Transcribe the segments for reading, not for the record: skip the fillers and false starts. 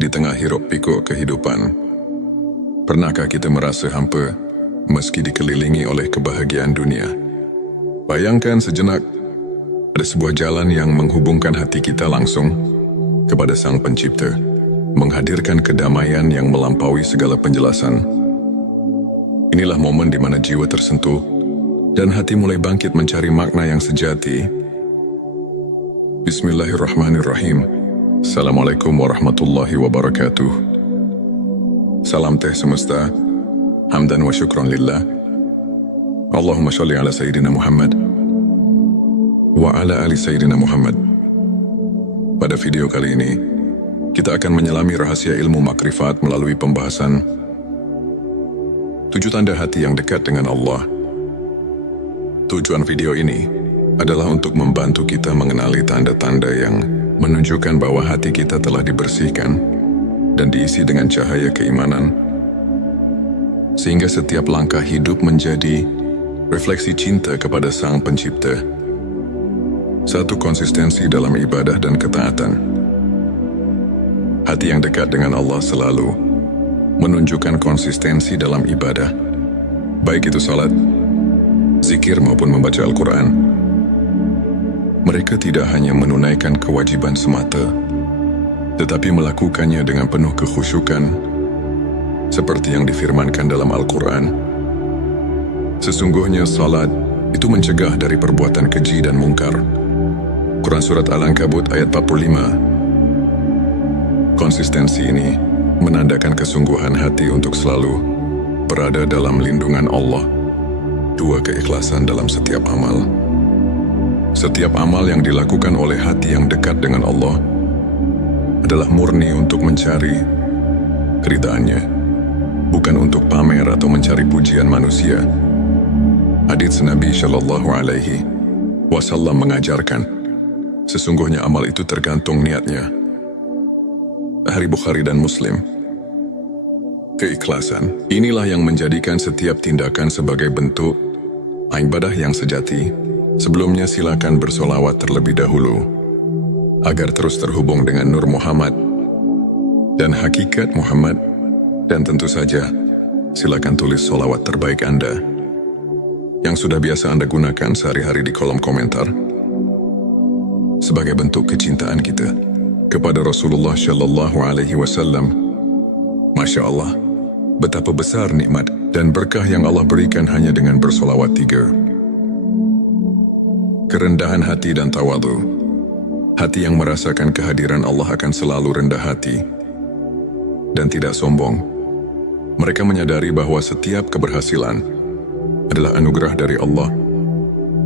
Di tengah hiruk pikuk kehidupan, pernahkah kita merasa hampa meski dikelilingi oleh kebahagiaan dunia? Bayangkan sejenak, ada sebuah jalan yang menghubungkan hati kita langsung kepada Sang Pencipta, menghadirkan kedamaian yang melampaui segala penjelasan. Inilah momen di mana jiwa tersentuh dan hati mulai bangkit mencari makna yang sejati. Bismillahirrahmanirrahim. Assalamualaikum warahmatullahi wabarakatuh. Salam teh semesta, hamdan wa syukron lillah. Allahumma sholli ala Sayyidina Muhammad wa ala ali Sayyidina Muhammad. Pada video kali ini, kita akan menyelami rahasia ilmu makrifat melalui pembahasan 7 tanda hati yang dekat dengan Allah. Tujuan video ini adalah untuk membantu kita mengenali tanda-tanda yang menunjukkan bahwa hati kita telah dibersihkan dan diisi dengan cahaya keimanan, sehingga setiap langkah hidup menjadi refleksi cinta kepada Sang Pencipta. 1. Konsistensi dalam ibadah dan ketaatan. Hati yang dekat dengan Allah selalu menunjukkan konsistensi dalam ibadah, baik itu salat, zikir maupun membaca Al-Quran. Mereka tidak hanya menunaikan kewajiban semata, tetapi melakukannya dengan penuh kekhusyukan, seperti yang difirmankan dalam Al-Quran. Sesungguhnya salat itu mencegah dari perbuatan keji dan mungkar. Quran Surat Al-Ankabut ayat 45. Konsistensi ini menandakan kesungguhan hati untuk selalu berada dalam lindungan Allah. 2. Keikhlasan dalam setiap amal. Setiap amal yang dilakukan oleh hati yang dekat dengan Allah adalah murni untuk mencari keridhaannya, bukan untuk pamer atau mencari pujian manusia. Hadits Nabi Shallallahu Alaihi Wasallam mengajarkan, sesungguhnya amal itu tergantung niatnya. Hadits Bukhari dan Muslim. Keikhlasan inilah yang menjadikan setiap tindakan sebagai bentuk ibadah yang sejati. Sebelumnya silakan bersolawat terlebih dahulu, agar terus terhubung dengan Nur Muhammad dan hakikat Muhammad. Dan tentu saja, silakan tulis solawat terbaik Anda yang sudah biasa Anda gunakan sehari-hari di kolom komentar, sebagai bentuk kecintaan kita kepada Rasulullah Shallallahu Alaihi Wasallam. Masya Allah, betapa besar nikmat dan berkah yang Allah berikan hanya dengan bersolawat 3. Kerendahan hati dan tawadhu. Hati yang merasakan kehadiran Allah akan selalu rendah hati dan tidak sombong. Mereka menyadari bahwa setiap keberhasilan adalah anugerah dari Allah.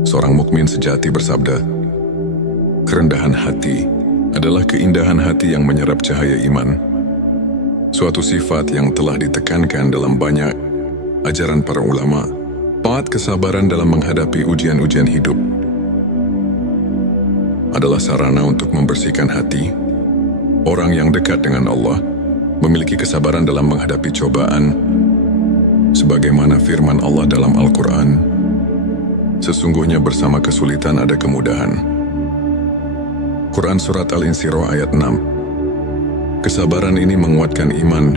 Seorang mukmin sejati bersabda, kerendahan hati adalah keindahan hati yang menyerap cahaya iman. Suatu sifat yang telah ditekankan dalam banyak ajaran para ulama. 4. Kesabaran dalam menghadapi ujian-ujian hidup adalah sarana untuk membersihkan hati. Orang yang dekat dengan Allah memiliki kesabaran dalam menghadapi cobaan, sebagaimana firman Allah dalam Al-Quran, sesungguhnya bersama kesulitan ada kemudahan. Quran Surat Al-Insyirah ayat 6. Kesabaran ini menguatkan iman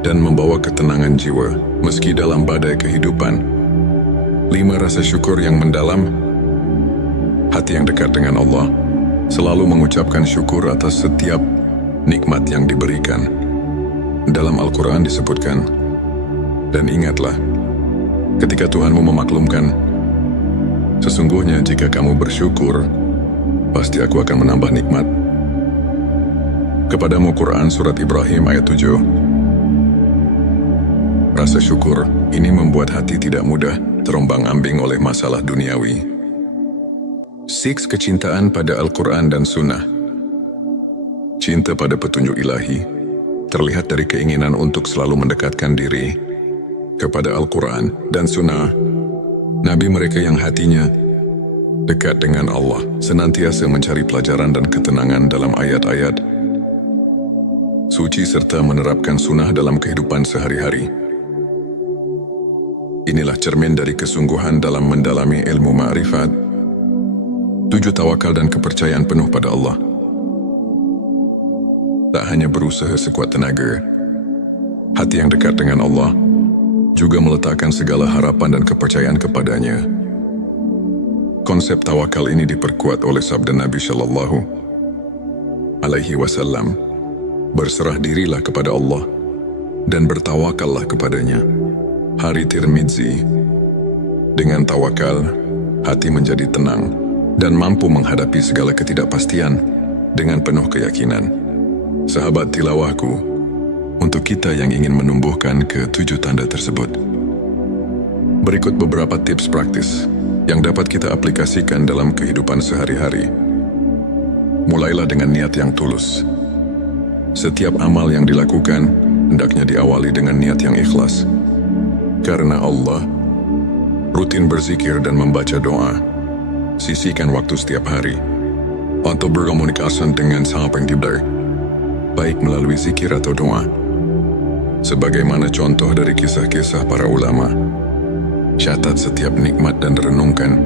dan membawa ketenangan jiwa meski dalam badai kehidupan. 5. Rasa syukur yang mendalam. Hati yang dekat dengan Allah selalu mengucapkan syukur atas setiap nikmat yang diberikan. Dalam Al-Quran disebutkan, dan ingatlah, ketika Tuhanmu memaklumkan, sesungguhnya jika kamu bersyukur, pasti aku akan menambah nikmat kepadamu. Quran Surat Ibrahim ayat 7. Rasa syukur ini membuat hati tidak mudah terombang-ambing oleh masalah duniawi. 6. Kecintaan pada Al-Quran dan Sunnah. Cinta pada petunjuk ilahi terlihat dari keinginan untuk selalu mendekatkan diri kepada Al-Quran dan Sunnah. Nabi mereka yang hatinya dekat dengan Allah senantiasa mencari pelajaran dan ketenangan dalam ayat-ayat suci serta menerapkan sunnah dalam kehidupan sehari-hari. Inilah cermin dari kesungguhan dalam mendalami ilmu ma'rifat. 7. Tawakal dan kepercayaan penuh pada Allah. tak hanya berusaha sekuat tenaga. Hati yang dekat dengan Allah juga meletakkan segala harapan dan kepercayaan kepadanya. Konsep tawakal ini diperkuat oleh sabda Nabi Shallallahu Alaihi Wasallam, berserah dirilah kepada Allah dan bertawakallah kepadanya. Hari Tirmidzi, dengan tawakal, hati menjadi tenang dan mampu menghadapi segala ketidakpastian dengan penuh keyakinan. Sahabat tilawahku, untuk kita yang ingin menumbuhkan ke-7 tanda tersebut, berikut beberapa tips praktis yang dapat kita aplikasikan dalam kehidupan sehari-hari. Mulailah dengan niat yang tulus. Setiap amal yang dilakukan hendaknya diawali dengan niat yang ikhlas. Karena Allah, rutin berzikir dan membaca doa. Sisihkan waktu setiap hari untuk berkomunikasi dengan Sang Pencipta, baik melalui zikir atau doa. Sebagaimana contoh dari kisah-kisah para ulama, catat setiap nikmat dan renungkan.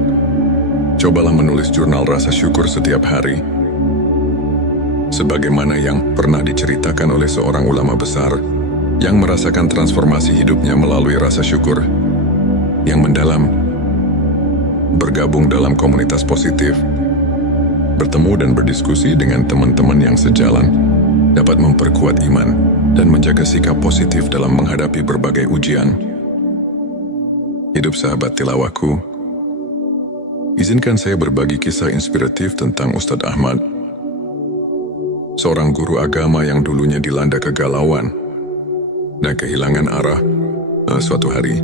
Cobalah menulis jurnal rasa syukur setiap hari. Sebagaimana yang pernah diceritakan oleh seorang ulama besar yang merasakan transformasi hidupnya melalui rasa syukur yang mendalam, bergabung dalam komunitas positif, bertemu dan berdiskusi dengan teman-teman yang sejalan, dapat memperkuat iman dan menjaga sikap positif dalam menghadapi berbagai ujian. Hidup sahabat tilawahku, izinkan saya berbagi kisah inspiratif tentang Ustadz Ahmad, seorang guru agama yang dulunya dilanda kegalauan dan kehilangan arah. Suatu hari,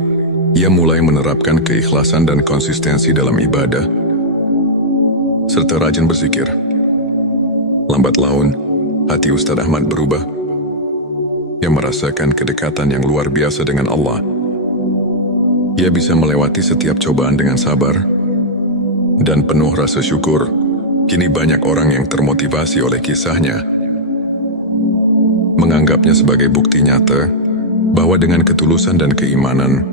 ia mulai menerapkan keikhlasan dan konsistensi dalam ibadah, serta rajin berzikir. Lambat laun, hati Ustadz Ahmad berubah. Ia merasakan kedekatan yang luar biasa dengan Allah. Ia bisa melewati setiap cobaan dengan sabar dan penuh rasa syukur. Kini banyak orang yang termotivasi oleh kisahnya, menganggapnya sebagai bukti nyata bahwa dengan ketulusan dan keimanan,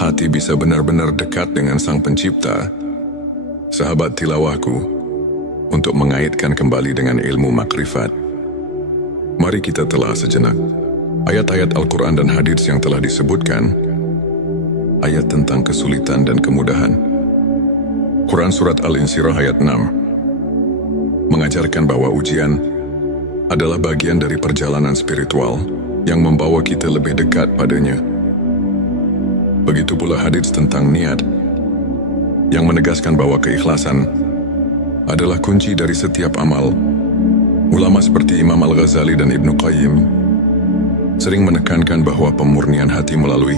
hati bisa benar-benar dekat dengan Sang Pencipta. Sahabat tilawahku, untuk mengaitkan kembali dengan ilmu makrifat, mari kita telah sejenak ayat-ayat Al-Quran dan hadits yang telah disebutkan. Ayat tentang kesulitan dan kemudahan. Quran Surat Al-Insyirah ayat 6 mengajarkan bahwa ujian adalah bagian dari perjalanan spiritual yang membawa kita lebih dekat padanya. Begitu pula hadits tentang niat yang menegaskan bahwa keikhlasan adalah kunci dari setiap amal. Ulama seperti Imam Al-Ghazali dan Ibnu Qayyim sering menekankan bahwa pemurnian hati melalui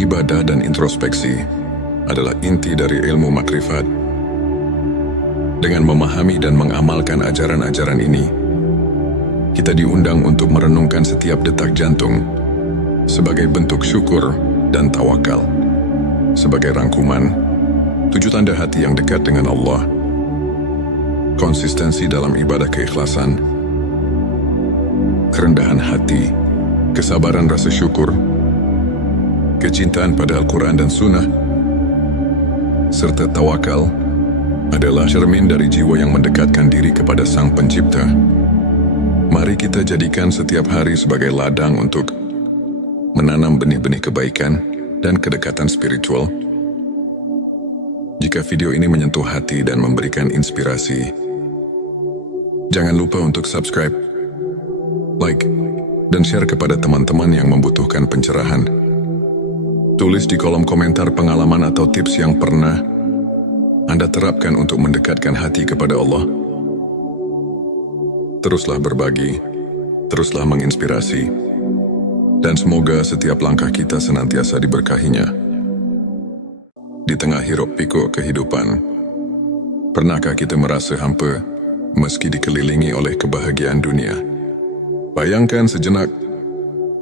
ibadah dan introspeksi adalah inti dari ilmu makrifat. Dengan memahami dan mengamalkan ajaran-ajaran ini, kita diundang untuk merenungkan setiap detak jantung sebagai bentuk syukur dan tawakal. Sebagai rangkuman, 7 tanda hati yang dekat dengan Allah: konsistensi dalam ibadah keikhlasan, kerendahan hati, kesabaran rasa syukur, kecintaan pada Al-Quran dan Sunnah, serta tawakal adalah cermin dari jiwa yang mendekatkan diri kepada Sang Pencipta. Mari kita jadikan setiap hari sebagai ladang untuk menanam benih-benih kebaikan dan kedekatan spiritual. Jika video ini menyentuh hati dan memberikan inspirasi, jangan lupa untuk subscribe, like, dan share kepada teman-teman yang membutuhkan pencerahan. Tulis di kolom komentar pengalaman atau tips yang pernah Anda terapkan untuk mendekatkan hati kepada Allah. Teruslah berbagi, teruslah menginspirasi, dan semoga setiap langkah kita senantiasa diberkahinya. Di tengah hiruk pikuk kehidupan, pernahkah kita merasa hampa meski dikelilingi oleh kebahagiaan dunia? Bayangkan sejenak,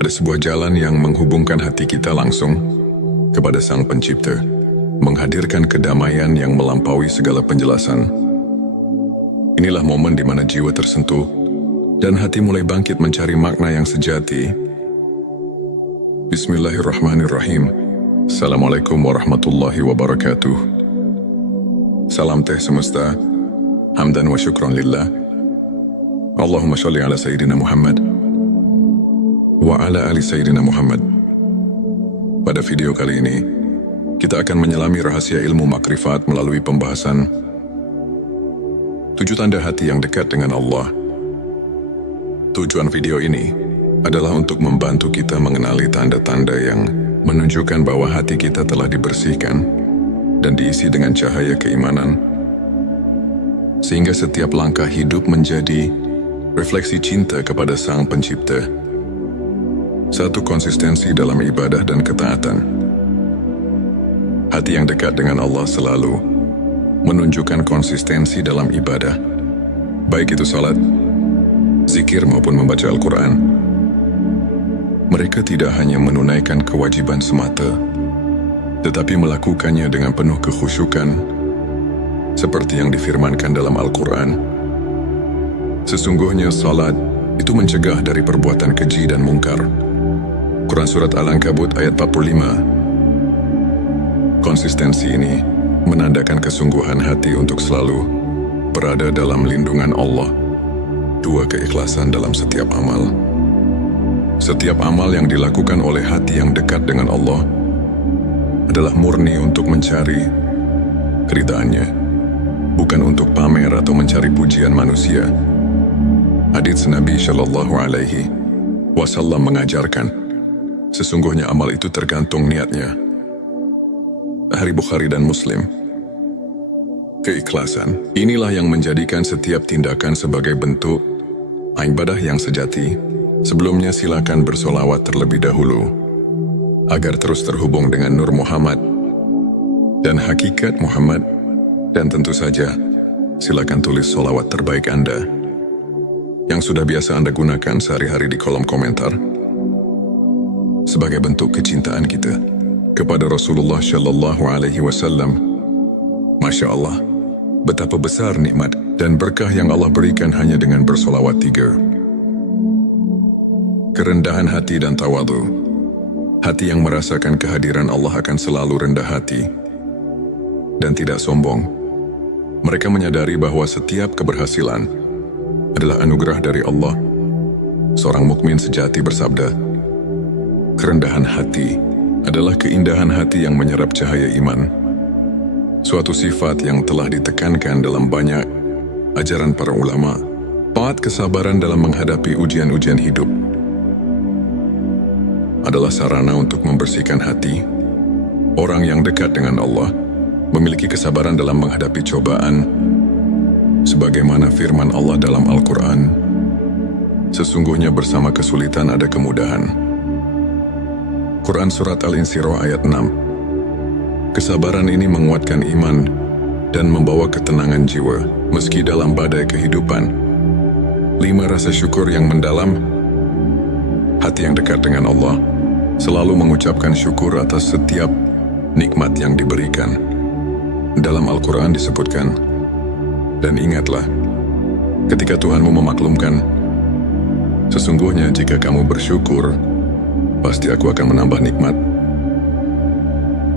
ada sebuah jalan yang menghubungkan hati kita langsung kepada Sang Pencipta, menghadirkan kedamaian yang melampaui segala penjelasan. Inilah momen di mana jiwa tersentuh dan hati mulai bangkit mencari makna yang sejati. Bismillahirrahmanirrahim. Assalamualaikum warahmatullahi wabarakatuh. Salam teh semesta, hamdan wa syukron lillah. Allahumma sholli ala Sayyidina Muhammad wa ala ali Sayyidina Muhammad. Pada video kali ini, kita akan menyelami rahasia ilmu makrifat melalui pembahasan 7 tanda hati yang dekat dengan Allah. Tujuan video ini adalah untuk membantu kita mengenali tanda-tanda yang menunjukkan bahwa hati kita telah dibersihkan dan diisi dengan cahaya keimanan, sehingga setiap langkah hidup menjadi refleksi cinta kepada Sang Pencipta. Satu, konsistensi dalam ibadah dan ketaatan. Hati yang dekat dengan Allah selalu menunjukkan konsistensi dalam ibadah, baik itu salat, zikir maupun membaca Al-Quran. Mereka tidak hanya menunaikan kewajiban semata, tetapi melakukannya dengan penuh kekhusyukan, seperti yang difirmankan dalam Al-Quran. Sesungguhnya salat itu mencegah dari perbuatan keji dan mungkar. Quran Surat Al-Ankabut ayat 45. Konsistensi ini menandakan kesungguhan hati untuk selalu berada dalam lindungan Allah. 2, keikhlasan dalam setiap amal. Setiap amal yang dilakukan oleh hati yang dekat dengan Allah adalah murni untuk mencari keridhaannya, bukan untuk pamer atau mencari pujian manusia. Hadits Nabi Shallallahu Alaihi Wasallam mengajarkan, sesungguhnya amal itu tergantung niatnya. Hari Bukhari dan Muslim. Keikhlasan, inilah yang menjadikan setiap tindakan sebagai bentuk ibadah yang sejati. Sebelumnya silakan bersolawat terlebih dahulu, agar terus terhubung dengan Nur Muhammad dan hakikat Muhammad. Dan tentu saja, silakan tulis solawat terbaik Anda yang sudah biasa Anda gunakan sehari-hari di kolom komentar, sebagai bentuk kecintaan kita kepada Rasulullah Shallallahu Alaihi Wasallam. Masya Allah, betapa besar nikmat dan berkah yang Allah berikan hanya dengan bersolawat 3. Kerendahan hati dan tawadhu. Hati yang merasakan kehadiran Allah akan selalu rendah hati dan tidak sombong. Mereka menyadari bahwa setiap keberhasilan adalah anugerah dari Allah. Seorang mukmin sejati bersabda, kerendahan hati adalah keindahan hati yang menyerap cahaya iman. Suatu sifat yang telah ditekankan dalam banyak ajaran para ulama. 4, kesabaran dalam menghadapi ujian-ujian hidup adalah sarana untuk membersihkan hati. Orang yang dekat dengan Allah memiliki kesabaran dalam menghadapi cobaan, sebagaimana firman Allah dalam Al-Quran, sesungguhnya bersama kesulitan ada kemudahan. Quran Surat Al-Insyirah ayat 6. Kesabaran ini menguatkan iman dan membawa ketenangan jiwa meski dalam badai kehidupan. 5, rasa syukur yang mendalam. Hati yang dekat dengan Allah selalu mengucapkan syukur atas setiap nikmat yang diberikan. Dalam Al-Quran disebutkan, dan ingatlah, ketika Tuhanmu memaklumkan, sesungguhnya jika kamu bersyukur, pasti aku akan menambah nikmat.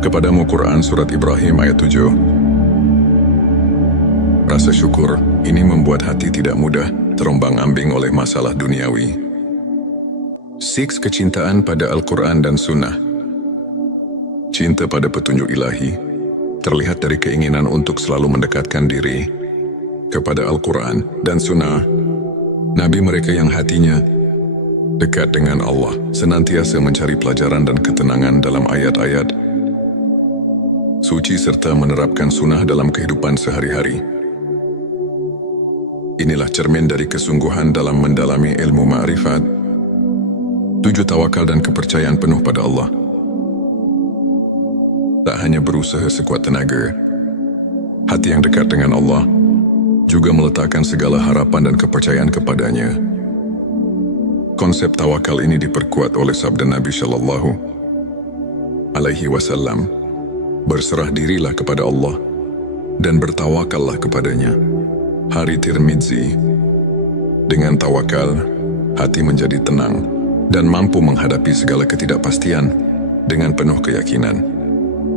Kepadamu Quran Surat Ibrahim ayat 7. Rasa syukur ini membuat hati tidak mudah terombang-ambing oleh masalah duniawi. 6, kecintaan pada Al-Quran dan Sunnah. Cinta pada petunjuk ilahi terlihat dari keinginan untuk selalu mendekatkan diri kepada Al-Quran dan Sunnah. Nabi mereka yang hatinya dekat dengan Allah senantiasa mencari pelajaran dan ketenangan dalam ayat-ayat suci serta menerapkan sunnah dalam kehidupan sehari-hari. Inilah cermin dari kesungguhan dalam mendalami ilmu ma'rifat. 7, tawakal dan kepercayaan penuh pada Allah. Tak hanya berusaha sekuat tenaga, hati yang dekat dengan Allah juga meletakkan segala harapan dan kepercayaan kepadanya. Konsep tawakal ini diperkuat oleh sabda Nabi Shallallahu Alaihi Wasallam, berserah dirilah kepada Allah dan bertawakallah kepadanya. Hari Tirmidzi. Dengan tawakal, hati menjadi tenang dan mampu menghadapi segala ketidakpastian dengan penuh keyakinan.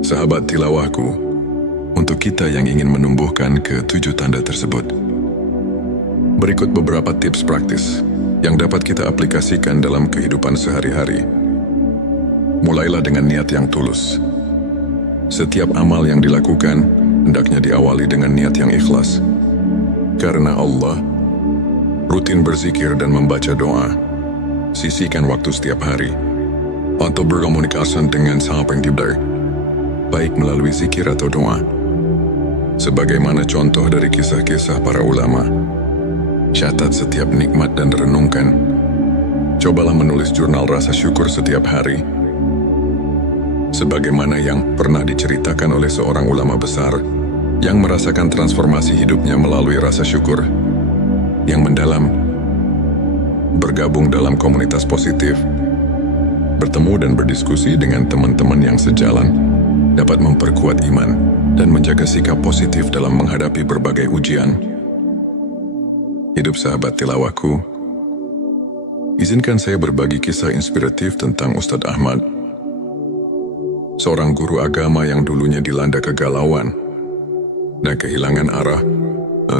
Sahabat tilawahku, untuk kita yang ingin menumbuhkan ke-7 tanda tersebut, Berikut beberapa tips praktis yang dapat kita aplikasikan dalam kehidupan sehari-hari. Mulailah dengan niat yang tulus. Setiap amal yang dilakukan hendaknya diawali dengan niat yang ikhlas. Karena Allah, rutin berzikir dan membaca doa. Sisihkan waktu setiap hari untuk berkomunikasi dengan Sang Pencipta, baik melalui zikir atau doa. Sebagaimana contoh dari kisah-kisah para ulama, catat setiap nikmat dan renungkan. Cobalah menulis jurnal rasa syukur setiap hari. Sebagaimana yang pernah diceritakan oleh seorang ulama besar yang merasakan transformasi hidupnya melalui rasa syukur yang mendalam, bergabung dalam komunitas positif, bertemu dan berdiskusi dengan teman-teman yang sejalan, dapat memperkuat iman dan menjaga sikap positif dalam menghadapi berbagai ujian. Hidup sahabat tilawahku, izinkan saya berbagi kisah inspiratif tentang Ustadz Ahmad, seorang guru agama yang dulunya dilanda kegalauan dan kehilangan arah.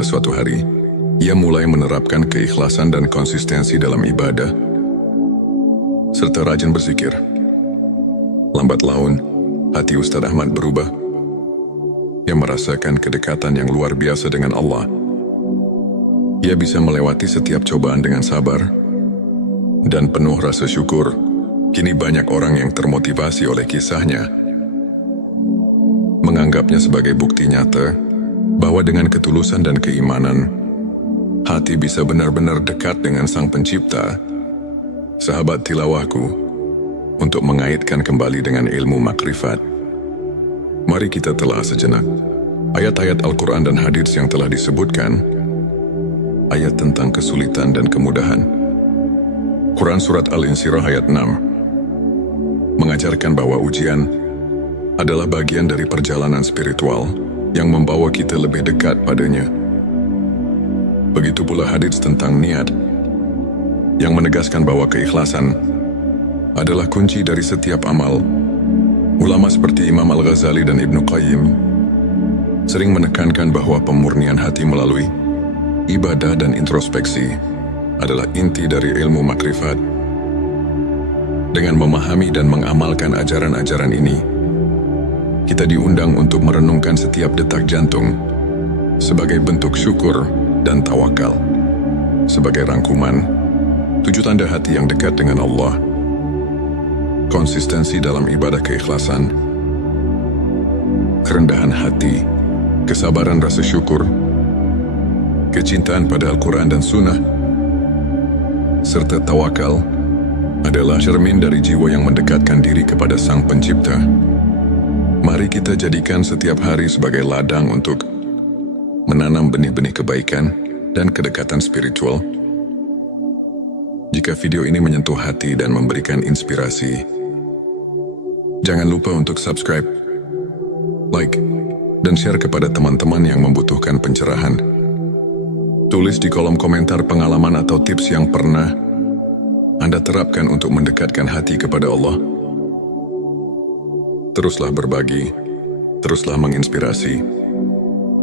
Suatu hari, ia mulai menerapkan keikhlasan dan konsistensi dalam ibadah, serta rajin berzikir. Lambat laun, hati Ustadz Ahmad berubah. Ia merasakan kedekatan yang luar biasa dengan Allah. Ia bisa melewati setiap cobaan dengan sabar dan penuh rasa syukur. Kini banyak orang yang termotivasi oleh kisahnya, menganggapnya sebagai bukti nyata bahwa dengan ketulusan dan keimanan, hati bisa benar-benar dekat dengan Sang Pencipta. Sahabat tilawahku, untuk mengaitkan kembali dengan ilmu makrifat, mari kita telah sejenak ayat-ayat Al-Quran dan hadits yang telah disebutkan. Ayat tentang kesulitan dan kemudahan. Quran Surat Al-Insyirah ayat 6 mengajarkan bahwa ujian adalah bagian dari perjalanan spiritual yang membawa kita lebih dekat padanya. Begitu pula hadits tentang niat yang menegaskan bahwa keikhlasan adalah kunci dari setiap amal. Ulama seperti Imam Al-Ghazali dan Ibnu Qayyim sering menekankan bahwa pemurnian hati melalui ibadah dan introspeksi adalah inti dari ilmu makrifat. Dengan memahami dan mengamalkan ajaran-ajaran ini, kita diundang untuk merenungkan setiap detak jantung sebagai bentuk syukur dan tawakal. Sebagai rangkuman, 7 tanda hati yang dekat dengan Allah: konsistensi dalam ibadah keikhlasan, kerendahan hati, kesabaran rasa syukur, kecintaan pada Al-Quran dan Sunnah, serta tawakal adalah cermin dari jiwa yang mendekatkan diri kepada Sang Pencipta. Mari kita jadikan setiap hari sebagai ladang untuk menanam benih-benih kebaikan dan kedekatan spiritual. Jika video ini menyentuh hati dan memberikan inspirasi, jangan lupa untuk subscribe, like, dan share kepada teman-teman yang membutuhkan pencerahan. Tulis di kolom komentar pengalaman atau tips yang pernah Anda terapkan untuk mendekatkan hati kepada Allah. Teruslah berbagi, teruslah menginspirasi,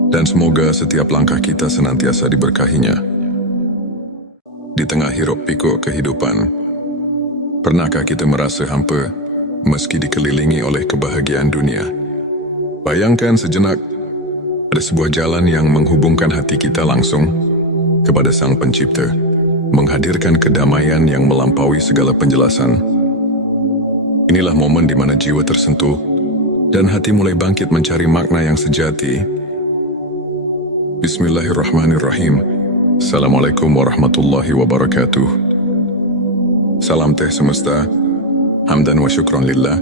dan semoga setiap langkah kita senantiasa diberkahinya. Di tengah hiruk pikuk kehidupan, pernahkah kita merasa hampa meski dikelilingi oleh kebahagiaan dunia? Bayangkan sejenak, ada sebuah jalan yang menghubungkan hati kita langsung kepada Sang Pencipta, menghadirkan kedamaian yang melampaui segala penjelasan. Inilah momen di mana jiwa tersentuh dan hati mulai bangkit mencari makna yang sejati. Bismillahirrahmanirrahim. Assalamualaikum warahmatullahi wabarakatuh. Salam teh semesta, hamdan wa syukran lillah.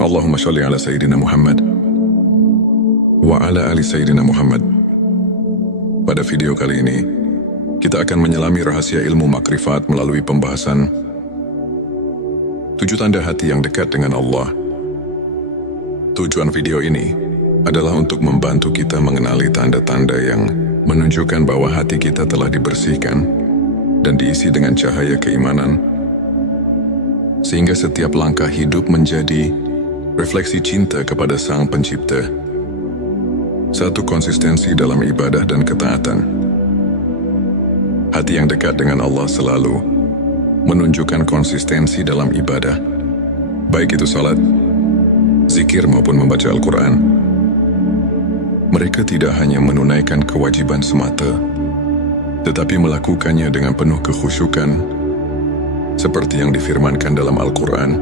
Allahumma sholli ala Sayyidina Muhammad wa ala ali Sayyidina Muhammad. Pada video kali ini, kita akan menyelami rahasia ilmu makrifat melalui pembahasan 7 tanda hati yang dekat dengan Allah. Tujuan video ini adalah untuk membantu kita mengenali tanda-tanda yang menunjukkan bahwa hati kita telah dibersihkan dan diisi dengan cahaya keimanan, sehingga setiap langkah hidup menjadi refleksi cinta kepada Sang Pencipta. 1. Konsistensi dalam ibadah dan ketaatan. Hati yang dekat dengan Allah selalu menunjukkan konsistensi dalam ibadah, baik itu salat, zikir maupun membaca Al-Quran. Mereka tidak hanya menunaikan kewajiban semata, tetapi melakukannya dengan penuh kekhusyukan, seperti yang difirmankan dalam Al-Quran.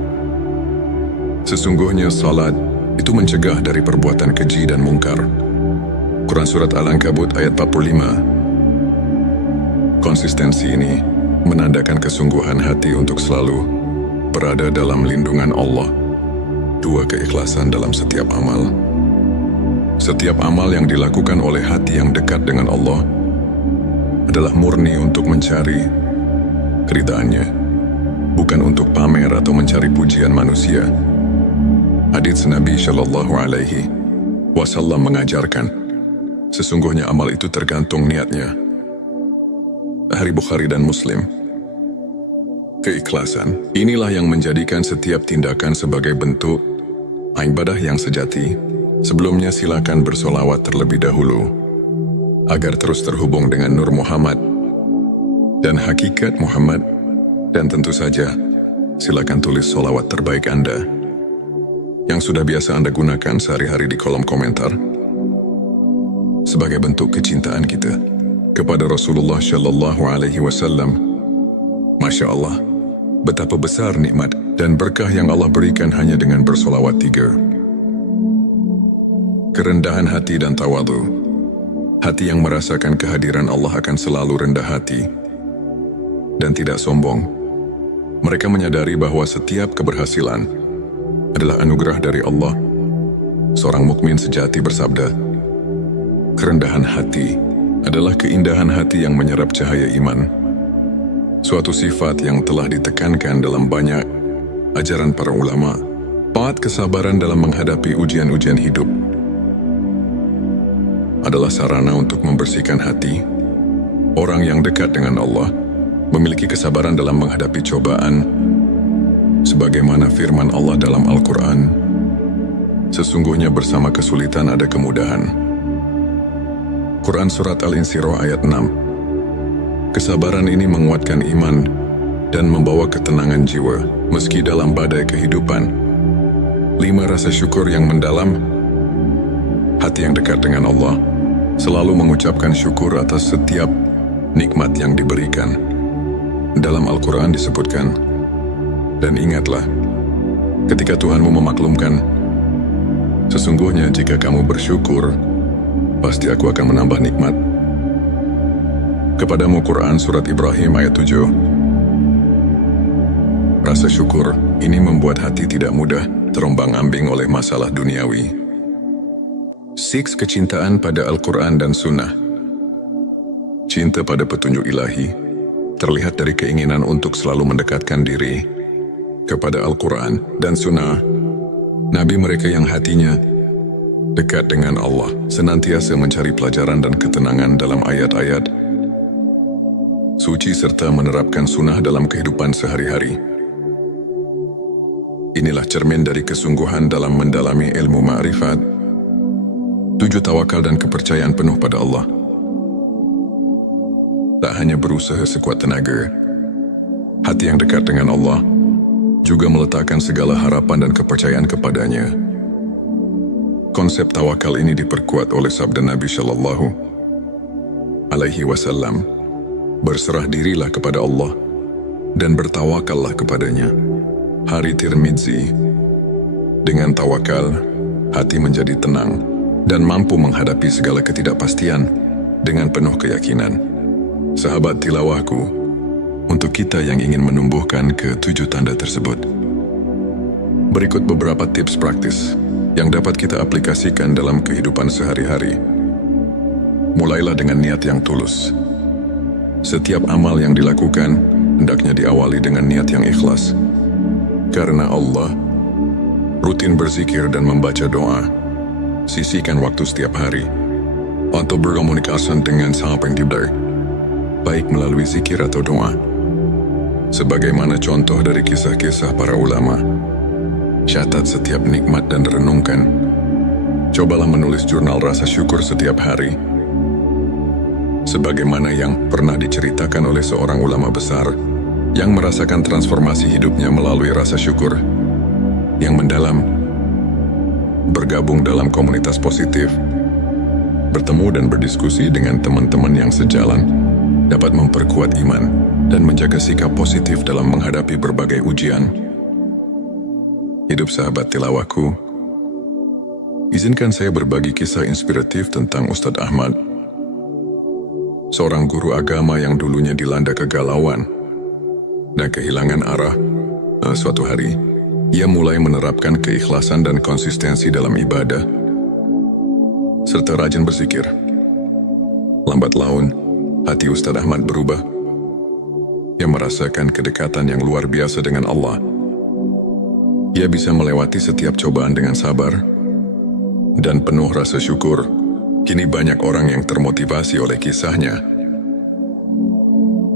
Sesungguhnya salat itu mencegah dari perbuatan keji dan mungkar. Quran Surat Al-Ankabut ayat 45. Konsistensi ini menandakan kesungguhan hati untuk selalu berada dalam lindungan Allah. 2. Keikhlasan dalam setiap amal. Setiap amal yang dilakukan oleh hati yang dekat dengan Allah adalah murni untuk mencari keridhaannya, bukan untuk pamer atau mencari pujian manusia. Hadits Nabi Shallallahu Alaihi Wasallam mengajarkan, sesungguhnya amal itu tergantung niatnya. Hari Bukhari dan Muslim. Keikhlasan inilah yang menjadikan setiap tindakan sebagai bentuk ibadah yang sejati. Sebelumnya silakan bersolawat terlebih dahulu agar terus terhubung dengan Nur Muhammad dan hakikat Muhammad, dan tentu saja silakan tulis solawat terbaik Anda yang sudah biasa Anda gunakan sehari-hari di kolom komentar sebagai bentuk kecintaan kita kepada Rasulullah Shallallahu Alaihi Wasallam. Masya Allah, betapa besar nikmat dan berkah yang Allah berikan hanya dengan bersolawat 3. Kerendahan hati dan tawadhu. Hati yang merasakan kehadiran Allah akan selalu rendah hati dan tidak sombong. Mereka menyadari bahwa setiap keberhasilan adalah anugerah dari Allah. Seorang mukmin sejati bersabda, kerendahan hati adalah keindahan hati yang menyerap cahaya iman. Suatu sifat yang telah ditekankan dalam banyak ajaran para ulama. 4. Kesabaran dalam menghadapi ujian-ujian hidup adalah sarana untuk membersihkan hati. Orang yang dekat dengan Allah memiliki kesabaran dalam menghadapi cobaan, sebagaimana firman Allah dalam Al-Quran, sesungguhnya bersama kesulitan ada kemudahan. Quran Surat Al-Insyirah ayat 6. Kesabaran ini menguatkan iman dan membawa ketenangan jiwa meski dalam badai kehidupan. 5. Rasa syukur yang mendalam. Hati yang dekat dengan Allah selalu mengucapkan syukur atas setiap nikmat yang diberikan. Dalam Al-Quran disebutkan, dan ingatlah ketika Tuhanmu memaklumkan, sesungguhnya jika kamu bersyukur, pasti aku akan menambah nikmat kepadamu. Quran Surat Ibrahim ayat 7. Rasa syukur ini membuat hati tidak mudah terombang-ambing oleh masalah duniawi. 6. Kecintaan pada Al-Quran dan Sunnah. Cinta pada petunjuk ilahi terlihat dari keinginan untuk selalu mendekatkan diri kepada Al-Quran dan Sunnah. Nabi mereka yang hatinya dekat dengan Allah senantiasa mencari pelajaran dan ketenangan dalam ayat-ayat suci serta menerapkan sunnah dalam kehidupan sehari-hari. Inilah cermin dari kesungguhan dalam mendalami ilmu ma'rifat. 7. Tawakal dan kepercayaan penuh pada Allah. Tak hanya berusaha sekuat tenaga, hati yang dekat dengan Allah juga meletakkan segala harapan dan kepercayaan kepadanya. Konsep tawakal ini diperkuat oleh sabda Nabi Shallallahu Alaihi Wasallam, berserah dirilah kepada Allah dan bertawakallah kepadanya. Hari Tirmidzi. Dengan tawakal, hati menjadi tenang dan mampu menghadapi segala ketidakpastian dengan penuh keyakinan. Sahabat tilawahku, untuk kita yang ingin menumbuhkan ke-7 tanda tersebut, berikut beberapa tips praktis yang dapat kita aplikasikan dalam kehidupan sehari-hari. Mulailah dengan niat yang tulus. Setiap amal yang dilakukan hendaknya diawali dengan niat yang ikhlas. Karena Allah, rutin berzikir dan membaca doa. Sisihkan waktu setiap hari untuk berkomunikasi dengan Sang Pencipta, baik melalui zikir atau doa. Sebagaimana contoh dari kisah-kisah para ulama, catat setiap nikmat dan renungkan. Cobalah menulis jurnal rasa syukur setiap hari. sebagaimana yang pernah diceritakan oleh seorang ulama besar yang merasakan transformasi hidupnya melalui rasa syukur yang mendalam, bergabung dalam komunitas positif, bertemu dan berdiskusi dengan teman-teman yang sejalan, dapat memperkuat iman dan menjaga sikap positif dalam menghadapi berbagai ujian. Hidup sahabat tilawahku, izinkan saya berbagi kisah inspiratif tentang Ustadz Ahmad, seorang guru agama yang dulunya dilanda kegalauan dan kehilangan arah. Suatu hari, ia mulai menerapkan keikhlasan dan konsistensi dalam ibadah, serta rajin berzikir. Lambat laun, hati Ustadz Ahmad berubah. Ia merasakan kedekatan yang luar biasa dengan Allah. Ia bisa melewati setiap cobaan dengan sabar dan penuh rasa syukur. Kini banyak orang yang termotivasi oleh kisahnya,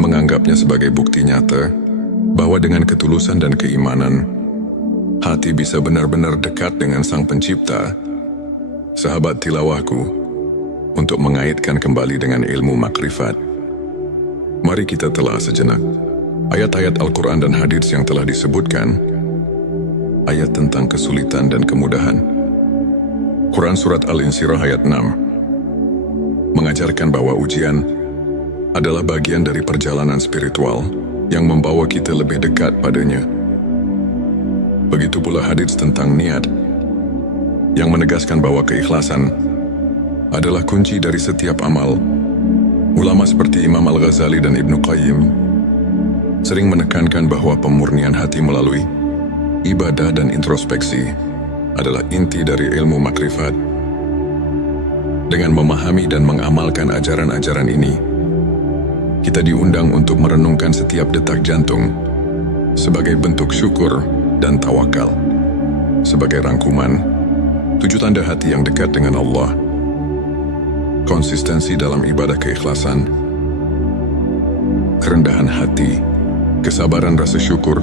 menganggapnya sebagai bukti nyata bahwa dengan ketulusan dan keimanan, hati bisa benar-benar dekat dengan Sang Pencipta. Sahabat tilawahku, untuk mengaitkan kembali dengan ilmu makrifat, mari kita telah sejenak ayat-ayat Al-Quran dan hadits yang telah disebutkan, ayat tentang kesulitan dan kemudahan. Quran Surat Al-Insyirah ayat 6 mengajarkan bahwa ujian adalah bagian dari perjalanan spiritual yang membawa kita lebih dekat padanya. Begitu pula hadits tentang niat, yang menegaskan bahwa keikhlasan adalah kunci dari setiap amal. Ulama seperti Imam Al-Ghazali dan Ibnu Qayyim sering menekankan bahwa pemurnian hati melalui ibadah dan introspeksi adalah inti dari ilmu makrifat. Dengan memahami dan mengamalkan ajaran-ajaran ini, kita diundang untuk merenungkan setiap detak jantung sebagai bentuk syukur dan tawakal. Sebagai rangkuman, 7 tanda hati yang dekat dengan Allah: konsistensi dalam ibadah keikhlasan, kerendahan hati, kesabaran rasa syukur,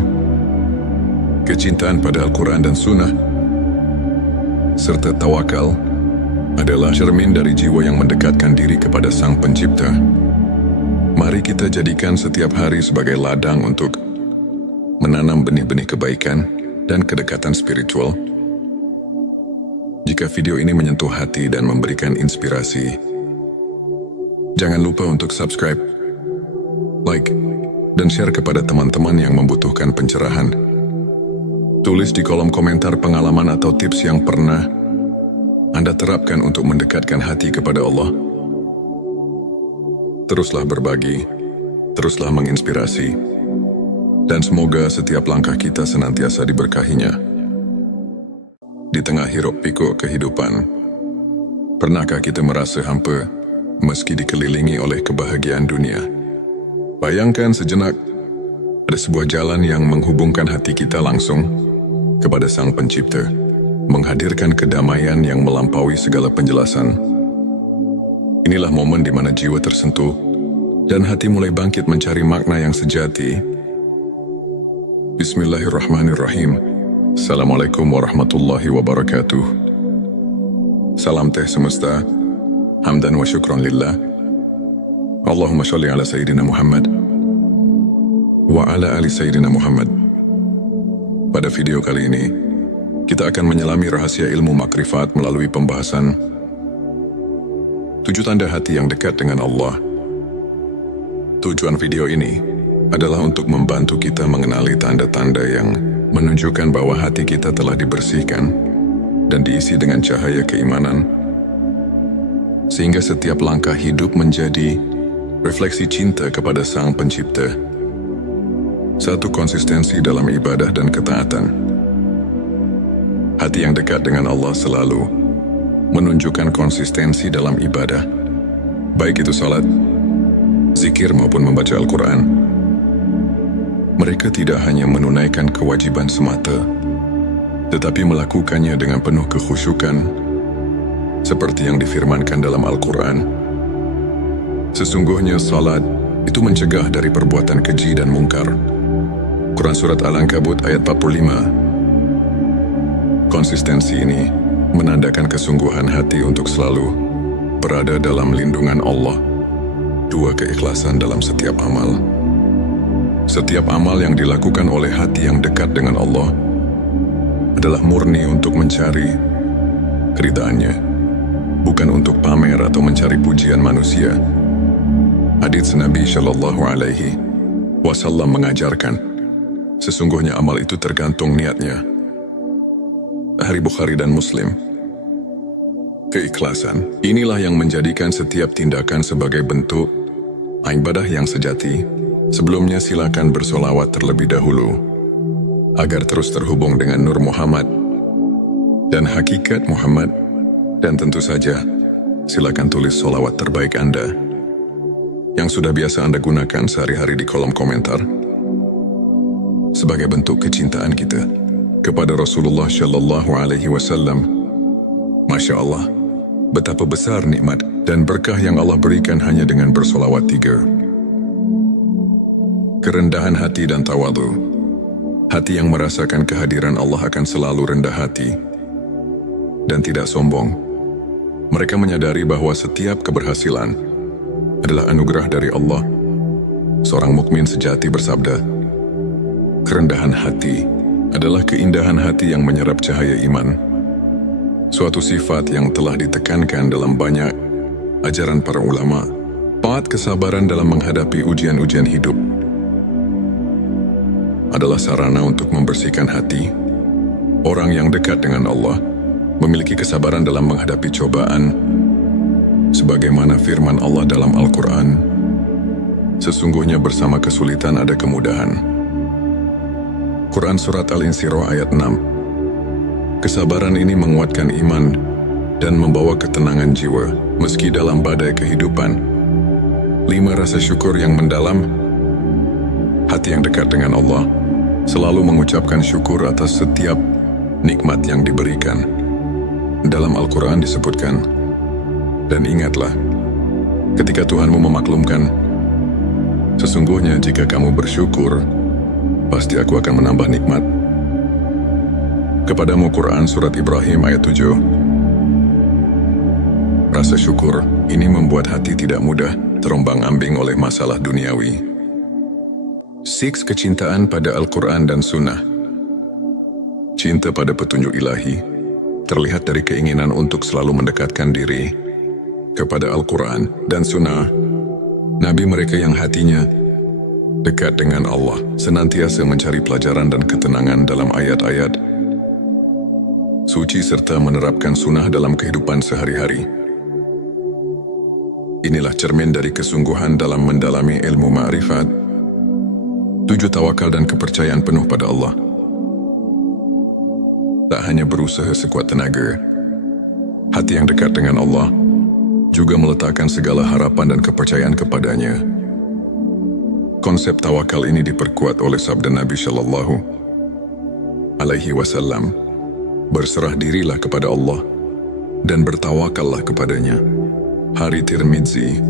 kecintaan pada Al-Quran dan Sunnah, serta tawakal adalah cermin dari jiwa yang mendekatkan diri kepada Sang Pencipta. Mari kita jadikan setiap hari sebagai ladang untuk menanam benih-benih kebaikan dan kedekatan spiritual. Jika video ini menyentuh hati dan memberikan inspirasi, jangan lupa untuk subscribe, like, dan share kepada teman-teman yang membutuhkan pencerahan. Tulis di kolom komentar pengalaman atau tips yang pernah Anda terapkan untuk mendekatkan hati kepada Allah. Teruslah berbagi, teruslah menginspirasi, dan semoga setiap langkah kita senantiasa diberkahinya. Di tengah hiruk-pikuk kehidupan, pernahkah kita merasa hampa meski dikelilingi oleh kebahagiaan dunia? Bayangkan sejenak, ada sebuah jalan yang menghubungkan hati kita langsung kepada Sang Pencipta, menghadirkan kedamaian yang melampaui segala penjelasan. Inilah momen di mana jiwa tersentuh dan hati mulai bangkit mencari makna yang sejati. Bismillahirrahmanirrahim. Assalamualaikum warahmatullahi wabarakatuh. Salam teh semesta, hamdan wa syukran lillah. Allahumma sholli ala Sayyidina Muhammad wa ala ali Sayyidina Muhammad. Pada video kali ini, kita akan menyelami rahasia ilmu makrifat melalui pembahasan 7 tanda hati yang dekat dengan Allah. Tujuan video ini adalah untuk membantu kita mengenali tanda-tanda yang menunjukkan bahwa hati kita telah dibersihkan dan diisi dengan cahaya keimanan, sehingga setiap langkah hidup menjadi refleksi cinta kepada Sang Pencipta. 1. Konsistensi dalam ibadah dan ketaatan. Hati yang dekat dengan Allah selalu menunjukkan konsistensi dalam ibadah, baik itu salat, zikir maupun membaca Al-Quran. Mereka tidak hanya menunaikan kewajiban semata, tetapi melakukannya dengan penuh kekhusyukan, seperti yang difirmankan dalam Al-Quran. Sesungguhnya salat itu mencegah dari perbuatan keji dan mungkar. Quran Surat Al-Ankabut ayat 45. Konsistensi ini menandakan kesungguhan hati untuk selalu berada dalam lindungan Allah 2. Keikhlasan dalam setiap amal. Setiap amal yang dilakukan oleh hati yang dekat dengan Allah adalah murni untuk mencari keridhaannya, bukan untuk pamer atau mencari pujian manusia. Hadits Nabi Shallallahu Alaihi Wasallam mengajarkan, sesungguhnya amal itu tergantung niatnya. Sahih Bukhari dan Muslim. Keikhlasan inilah yang menjadikan setiap tindakan sebagai bentuk ibadah yang sejati. Sebelumnya silakan bersolawat terlebih dahulu agar terus terhubung dengan Nur Muhammad dan hakikat Muhammad, dan tentu saja silakan tulis solawat terbaik Anda yang sudah biasa Anda gunakan sehari-hari di kolom komentar sebagai bentuk kecintaan kita kepada Rasulullah Shallallahu Alaihi Wasallam. Masya Allah, betapa besar nikmat dan berkah yang Allah berikan hanya dengan bersolawat 3. Kerendahan hati dan tawadhu. Hati yang merasakan kehadiran Allah akan selalu rendah hati dan tidak sombong. Mereka menyadari bahwa setiap keberhasilan adalah anugerah dari Allah. Seorang mukmin sejati bersabda, kerendahan hati adalah keindahan hati yang menyerap cahaya iman. Suatu sifat yang telah ditekankan dalam banyak ajaran para ulama. 4. Kesabaran dalam menghadapi ujian-ujian hidup adalah sarana untuk membersihkan hati. Orang yang dekat dengan Allah memiliki kesabaran dalam menghadapi cobaan, sebagaimana firman Allah dalam Al-Quran, sesungguhnya bersama kesulitan ada kemudahan. Quran Surat Al-Insyirah ayat 6. Kesabaran ini menguatkan iman dan membawa ketenangan jiwa meski dalam badai kehidupan. 5. Rasa syukur yang mendalam. Hati yang dekat dengan Allah selalu mengucapkan syukur atas setiap nikmat yang diberikan. Dalam Al-Quran disebutkan, dan ingatlah, ketika Tuhanmu memaklumkan, sesungguhnya jika kamu bersyukur, pasti aku akan menambah nikmat kepadamu. Quran Surat Ibrahim ayat 7. Rasa syukur ini membuat hati tidak mudah terombang-ambing oleh masalah duniawi. 6. Kecintaan pada Al-Quran dan Sunnah. Cinta pada petunjuk ilahi terlihat dari keinginan untuk selalu mendekatkan diri kepada Al-Quran dan Sunnah. Nabi mereka yang hatinya dekat dengan Allah senantiasa mencari pelajaran dan ketenangan dalam ayat-ayat suci serta menerapkan sunnah dalam kehidupan sehari-hari. Inilah cermin dari kesungguhan dalam mendalami ilmu ma'rifat. 7. Tawakal dan kepercayaan penuh pada Allah. Tak hanya berusaha sekuat tenaga, hati yang dekat dengan Allah juga meletakkan segala harapan dan kepercayaan kepadanya. Konsep tawakal ini diperkuat oleh sabda Nabi Shallallahu Alaihi Wasallam, berserah dirilah kepada Allah dan bertawakallah kepadanya. Hari Tirmidzi.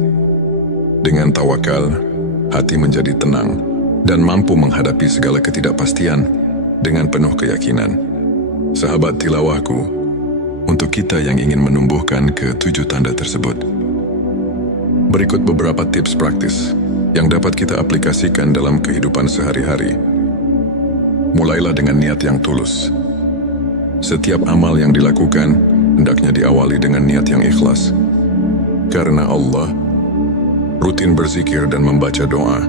Dengan tawakal, hati menjadi tenang dan mampu menghadapi segala ketidakpastian dengan penuh keyakinan. Sahabat tilawahku, untuk kita yang ingin menumbuhkan ke-7 tanda tersebut, berikut beberapa tips praktis yang dapat kita aplikasikan dalam kehidupan sehari-hari. Mulailah dengan niat yang tulus. Setiap amal yang dilakukan hendaknya diawali dengan niat yang ikhlas. Karena Allah, rutin berzikir dan membaca doa.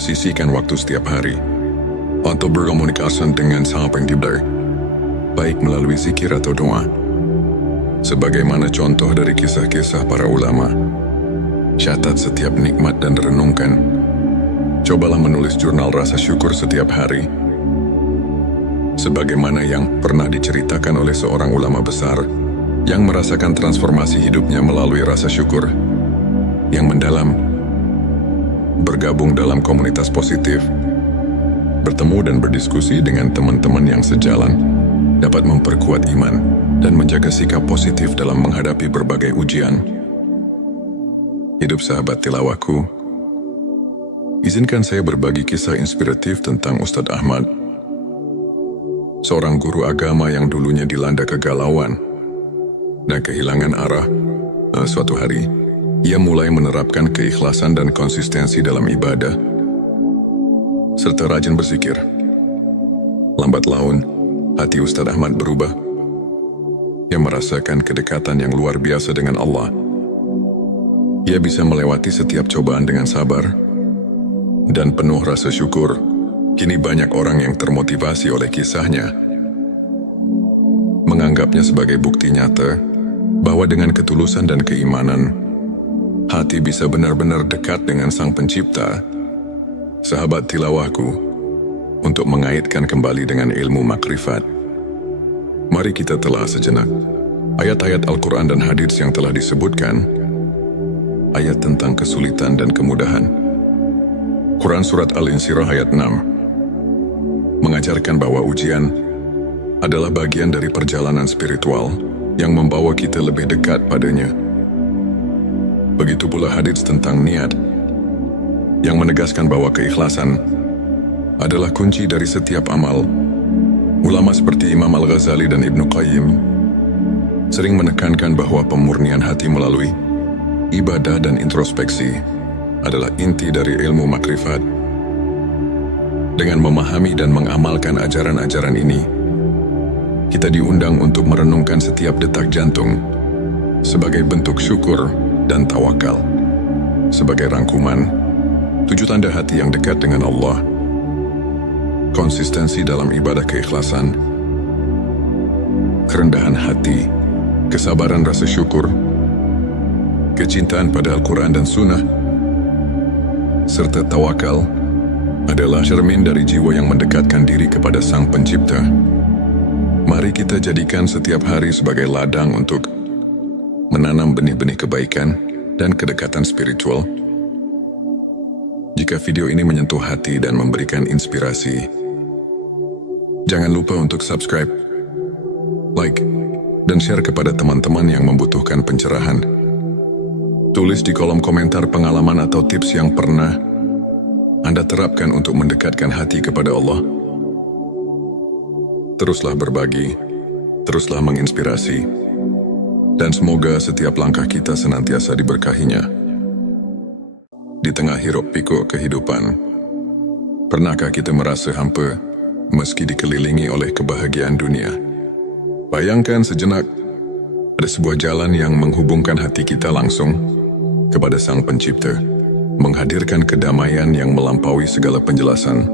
Sisihkan waktu setiap hari untuk berkomunikasi dengan Sang Pencipta, baik melalui zikir atau doa. Sebagaimana contoh dari kisah-kisah para ulama, catat setiap nikmat dan renungkan. Cobalah menulis jurnal rasa syukur setiap hari. Sebagaimana yang pernah diceritakan oleh seorang ulama besar yang merasakan transformasi hidupnya melalui rasa syukur yang mendalam. Bergabung dalam komunitas positif, bertemu dan berdiskusi dengan teman-teman yang sejalan, dapat memperkuat iman dan menjaga sikap positif dalam menghadapi berbagai ujian. Hidup sahabat tilawahku, izinkan saya berbagi kisah inspiratif tentang Ustadz Ahmad, seorang guru agama yang dulunya dilanda kegalauan dan kehilangan arah. Suatu hari, ia mulai menerapkan keikhlasan dan konsistensi dalam ibadah, serta rajin berzikir. Lambat laun, hati Ustadz Ahmad berubah. Ia merasakan kedekatan yang luar biasa dengan Allah. Ia bisa melewati setiap cobaan dengan sabar dan penuh rasa syukur. Kini banyak orang yang termotivasi oleh kisahnya, menganggapnya sebagai bukti nyata bahwa dengan ketulusan dan keimanan, hati bisa benar-benar dekat dengan Sang Pencipta. Sahabat tilawahku, untuk mengaitkan kembali dengan ilmu makrifat, mari kita telah sejenak ayat-ayat Al-Quran dan hadits yang telah disebutkan, ayat tentang kesulitan dan kemudahan. Quran Surat Al-Insyirah ayat 6 mengajarkan bahwa ujian adalah bagian dari perjalanan spiritual yang membawa kita lebih dekat padanya. Begitu pula hadits tentang niat, yang menegaskan bahwa keikhlasan adalah kunci dari setiap amal. Ulama seperti Imam Al-Ghazali dan Ibnu Qayyim sering menekankan bahwa pemurnian hati melalui ibadah dan introspeksi adalah inti dari ilmu makrifat. Dengan memahami dan mengamalkan ajaran-ajaran ini, kita diundang untuk merenungkan setiap detak jantung sebagai bentuk syukur dan tawakal. Sebagai rangkuman, 7 tanda hati yang dekat dengan Allah: konsistensi dalam ibadah keikhlasan, kerendahan hati, kesabaran rasa syukur, kecintaan pada Al-Quran dan Sunnah, serta tawakal adalah cermin dari jiwa yang mendekatkan diri kepada Sang Pencipta. Mari kita jadikan setiap hari sebagai ladang untuk menanam benih-benih kebaikan dan kedekatan spiritual. Jika video ini menyentuh hati dan memberikan inspirasi, jangan lupa untuk subscribe, like, dan share kepada teman-teman yang membutuhkan pencerahan. Tulis di kolom komentar pengalaman atau tips yang pernah Anda terapkan untuk mendekatkan hati kepada Allah. Teruslah berbagi, teruslah menginspirasi, dan semoga setiap langkah kita senantiasa diberkahinya. Di tengah hiruk pikuk kehidupan, pernahkah kita merasa hampa meski dikelilingi oleh kebahagiaan dunia? Bayangkan sejenak, ada sebuah jalan yang menghubungkan hati kita langsung kepada Sang Pencipta, menghadirkan kedamaian yang melampaui segala penjelasan.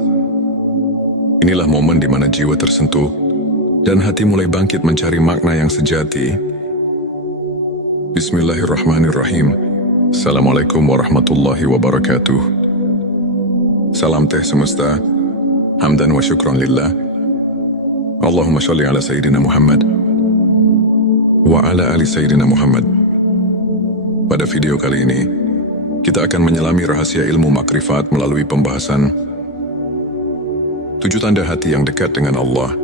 Inilah momen di mana jiwa tersentuh dan hati mulai bangkit mencari makna yang sejati. Bismillahirrahmanirrahim. Assalamualaikum warahmatullahi wabarakatuh. Salam teh semesta, hamdan wa syukran lillah. Allahumma sholli ala Sayyidina Muhammad wa ala ali Sayyidina Muhammad. Pada video kali ini, kita akan menyelami rahasia ilmu makrifat melalui pembahasan 7 tanda hati yang dekat dengan Allah.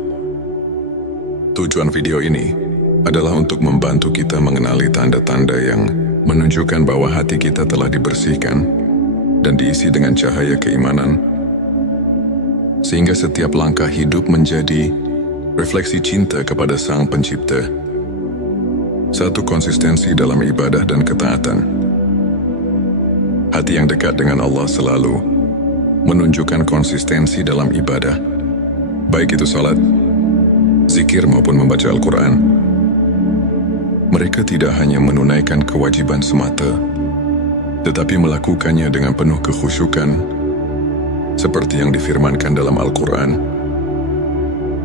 Tujuan video ini adalah untuk membantu kita mengenali tanda-tanda yang menunjukkan bahwa hati kita telah dibersihkan dan diisi dengan cahaya keimanan, sehingga setiap langkah hidup menjadi refleksi cinta kepada Sang Pencipta. 1. Konsistensi dalam ibadah dan ketaatan. Hati yang dekat dengan Allah selalu menunjukkan konsistensi dalam ibadah, baik itu salat, zikir maupun membaca Al-Quran. Mereka tidak hanya menunaikan kewajiban semata, tetapi melakukannya dengan penuh kekhusyukan, seperti yang difirmankan dalam Al-Quran.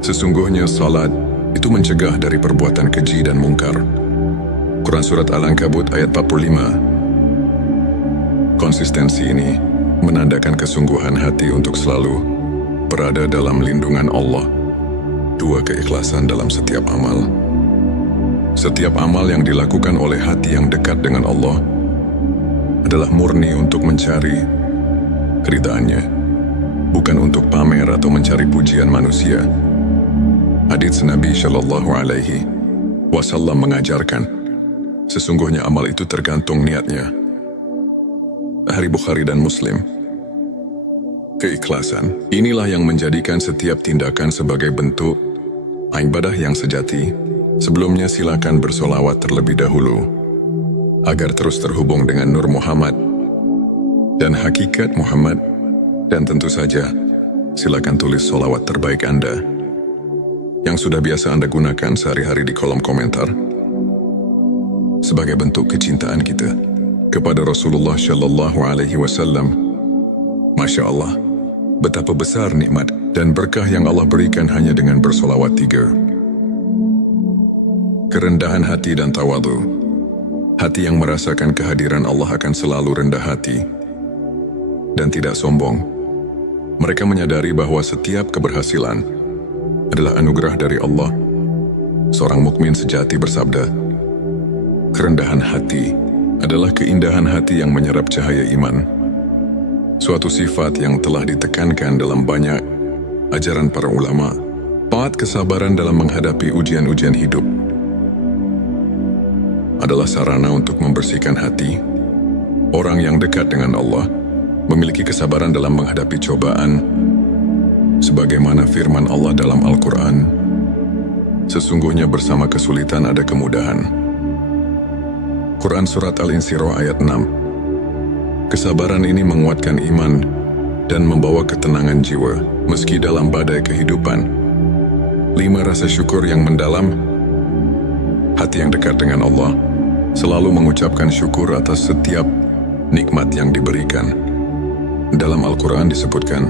Sesungguhnya salat itu mencegah dari perbuatan keji dan mungkar. Quran Surat Al-Ankabut ayat 45. Konsistensi ini menandakan kesungguhan hati untuk selalu berada dalam lindungan Allah. 2. Keikhlasan dalam setiap amal. Setiap amal yang dilakukan oleh hati yang dekat dengan Allah adalah murni untuk mencari keridhaannya, bukan untuk pamer atau mencari pujian manusia. Hadits Nabi Shallallahu Alaihi Wasallam mengajarkan, sesungguhnya amal itu tergantung niatnya. Hari Bukhari dan Muslim. Keikhlasan inilah yang menjadikan setiap tindakan sebagai bentuk ibadah yang sejati. Sebelumnya silakan bersolawat terlebih dahulu. agar terus terhubung dengan Nur Muhammad dan hakikat Muhammad. Dan tentu saja, silakan tulis sholawat terbaik Anda yang sudah biasa Anda gunakan sehari-hari di kolom komentar sebagai bentuk kecintaan kita kepada Rasulullah Shallallahu Alaihi Wasallam. Masya Allah, betapa besar nikmat dan berkah yang Allah berikan hanya dengan bersolawat 3. Kerendahan hati dan tawadu. Hati yang merasakan kehadiran Allah akan selalu rendah hati dan tidak sombong. Mereka menyadari bahwa setiap keberhasilan adalah anugerah dari Allah. Seorang mukmin sejati bersabda, kerendahan hati adalah keindahan hati yang menyerap cahaya iman. Suatu sifat yang telah ditekankan dalam banyak ajaran para ulama. Taat kesabaran dalam menghadapi ujian-ujian hidup adalah sarana untuk membersihkan hati. Orang yang dekat dengan Allah memiliki kesabaran dalam menghadapi cobaan, sebagaimana firman Allah dalam Al-Quran, sesungguhnya bersama kesulitan ada kemudahan. Quran Surat Al-Insyirah ayat 6. Kesabaran ini menguatkan iman dan membawa ketenangan jiwa, meski dalam badai kehidupan. 5. Rasa syukur yang mendalam. Hati yang dekat dengan Allah selalu mengucapkan syukur atas setiap nikmat yang diberikan. Dalam Al-Quran disebutkan,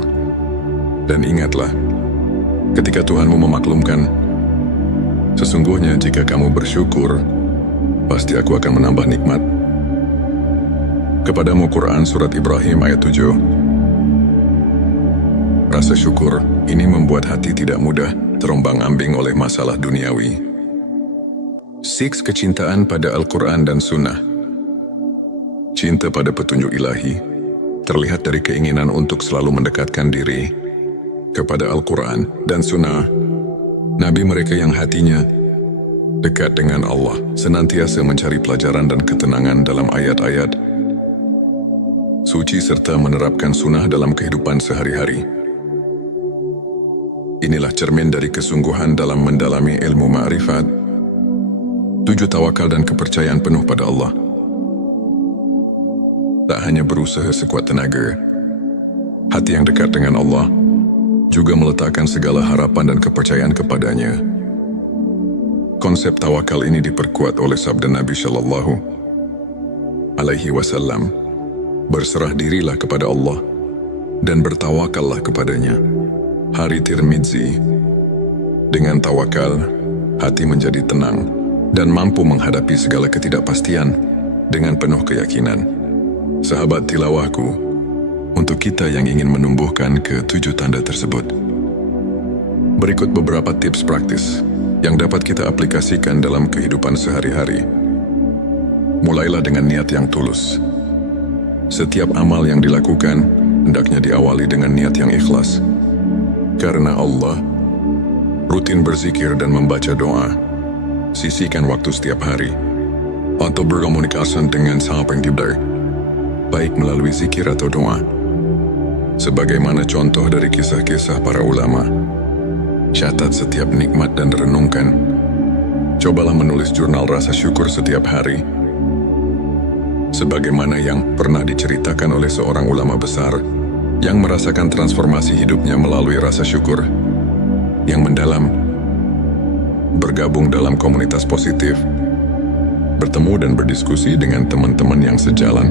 dan ingatlah, ketika Tuhanmu memaklumkan, sesungguhnya jika kamu bersyukur, pasti aku akan menambah nikmat. Kepadamu Quran Surat Ibrahim ayat 7. Rasa syukur ini membuat hati tidak mudah terombang-ambing oleh masalah duniawi. 6. Kecintaan pada Al-Quran dan Sunnah. Cinta pada petunjuk ilahi terlihat dari keinginan untuk selalu mendekatkan diri kepada Al-Quran dan Sunnah. Nabi mereka yang hatinya dekat dengan Allah senantiasa mencari pelajaran dan ketenangan dalam ayat-ayat suci serta menerapkan sunnah dalam kehidupan sehari-hari. Inilah cermin dari kesungguhan dalam mendalami ilmu ma'rifat. 7. Tawakal dan kepercayaan penuh pada Allah. Tak hanya berusaha sekuat tenaga, hati yang dekat dengan Allah juga meletakkan segala harapan dan kepercayaan kepadanya. Konsep tawakal ini diperkuat oleh sabda Nabi Shallallahu Alaihi Wasallam, berserah dirilah kepada Allah dan bertawakallah kepadanya. Hari Tirmidzi. Dengan tawakal, hati menjadi tenang dan mampu menghadapi segala ketidakpastian dengan penuh keyakinan. Sahabat tilawahku, untuk kita yang ingin menumbuhkan ke-7 tanda tersebut, berikut beberapa tips praktis yang dapat kita aplikasikan dalam kehidupan sehari-hari. Mulailah dengan niat yang tulus. Setiap amal yang dilakukan hendaknya diawali dengan niat yang ikhlas. Karena Allah, rutin berzikir dan membaca doa. Sisihkan waktu setiap hari untuk berkomunikasi dengan Sang Pencipta, baik melalui zikir atau doa. Sebagaimana contoh dari kisah-kisah para ulama, catat setiap nikmat dan renungkan. Cobalah menulis jurnal rasa syukur setiap hari. Sebagaimana yang pernah diceritakan oleh seorang ulama besar yang merasakan transformasi hidupnya melalui rasa syukur yang mendalam. Bergabung dalam komunitas positif, bertemu dan berdiskusi dengan teman-teman yang sejalan,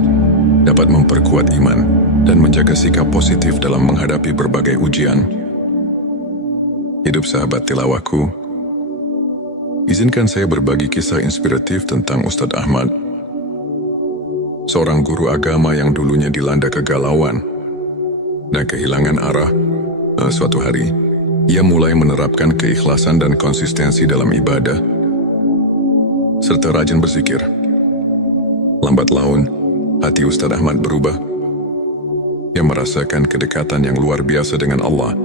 dapat memperkuat iman dan menjaga sikap positif dalam menghadapi berbagai ujian. Hidup sahabat tilawahku, izinkan saya berbagi kisah inspiratif tentang Ustadz Ahmad, seorang guru agama yang dulunya dilanda kegalauan dan kehilangan arah. Suatu hari, ia mulai menerapkan keikhlasan dan konsistensi dalam ibadah, serta rajin berzikir. Lambat laun, hati Ustadz Ahmad berubah. Ia merasakan kedekatan yang luar biasa dengan Allah.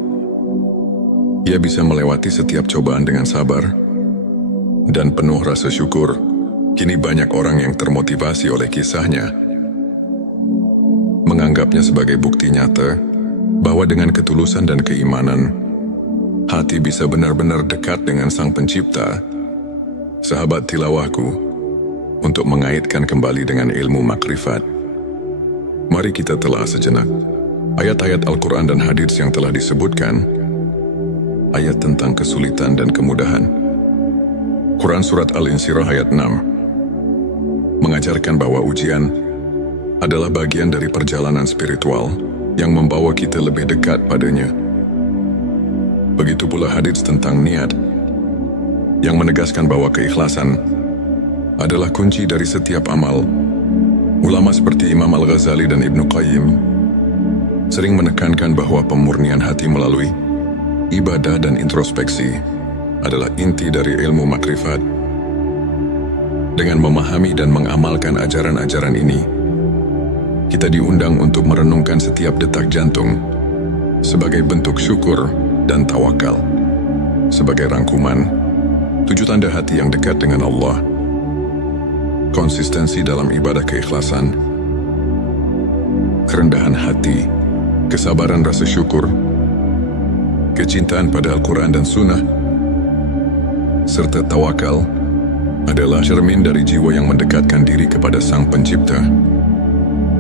Ia bisa melewati setiap cobaan dengan sabar dan penuh rasa syukur. Kini banyak orang yang termotivasi oleh kisahnya, menganggapnya sebagai bukti nyata bahwa dengan ketulusan dan keimanan, hati bisa benar-benar dekat dengan Sang Pencipta. Sahabat tilawahku, untuk mengaitkan kembali dengan ilmu makrifat. Mari kita telah sejenak ayat-ayat Al-Quran dan hadits yang telah disebutkan, ayat tentang kesulitan dan kemudahan. Quran Surat Al-Insyirah ayat 6 mengajarkan bahwa ujian adalah bagian dari perjalanan spiritual yang membawa kita lebih dekat padanya. Begitu pula hadits tentang niat yang menegaskan bahwa keikhlasan adalah kunci dari setiap amal. Ulama seperti Imam Al-Ghazali dan Ibnu Qayyim sering menekankan bahwa pemurnian hati melalui ibadah dan introspeksi adalah inti dari ilmu makrifat. Dengan memahami dan mengamalkan ajaran-ajaran ini, kita diundang untuk merenungkan setiap detak jantung sebagai bentuk syukur dan tawakal. Sebagai rangkuman, 7 tanda hati yang dekat dengan Allah: konsistensi dalam ibadah keikhlasan, kerendahan hati, kesabaran rasa syukur, kecintaan pada Al-Quran dan Sunnah, serta tawakal adalah cermin dari jiwa yang mendekatkan diri kepada Sang Pencipta.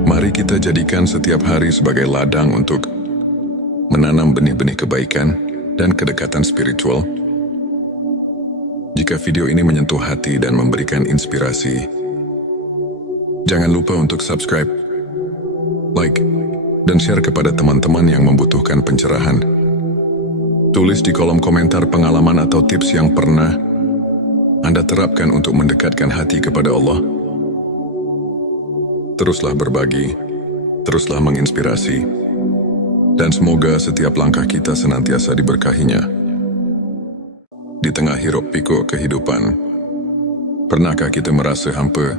Mari kita jadikan setiap hari sebagai ladang untuk menanam benih-benih kebaikan dan kedekatan spiritual. Jika video ini menyentuh hati dan memberikan inspirasi, jangan lupa untuk subscribe, like, dan share kepada teman-teman yang membutuhkan pencerahan. Tulis di kolom komentar pengalaman atau tips yang pernah Anda terapkan untuk mendekatkan hati kepada Allah. Teruslah berbagi, teruslah menginspirasi, dan semoga setiap langkah kita senantiasa diberkahinya. Di tengah hiruk pikuk kehidupan, pernahkah kita merasa hampa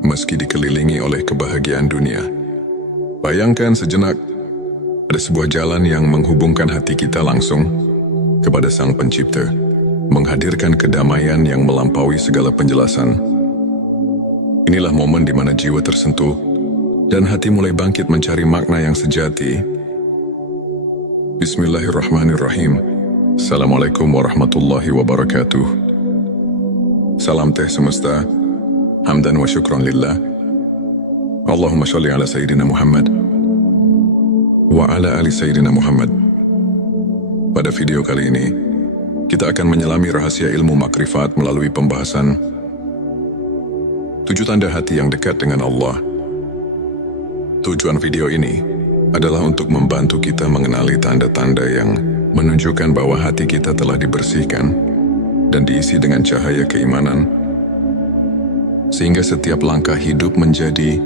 meski dikelilingi oleh kebahagiaan dunia? Bayangkan sejenak, ada sebuah jalan yang menghubungkan hati kita langsung kepada Sang Pencipta, menghadirkan kedamaian yang melampaui segala penjelasan. Inilah momen di mana jiwa tersentuh dan hati mulai bangkit mencari makna yang sejati. Bismillahirrahmanirrahim. Assalamualaikum warahmatullahi wabarakatuh. Salam teh semesta, hamdan wa syukran lillah. Allahumma sholli ala Sayyidina Muhammad wa ala ali Sayyidina Muhammad. Pada video kali ini, kita akan menyelami rahasia ilmu makrifat melalui pembahasan 7 tanda hati yang dekat dengan Allah. Tujuan video ini adalah untuk membantu kita mengenali tanda-tanda yang menunjukkan bahwa hati kita telah dibersihkan dan diisi dengan cahaya keimanan, sehingga setiap langkah hidup menjadi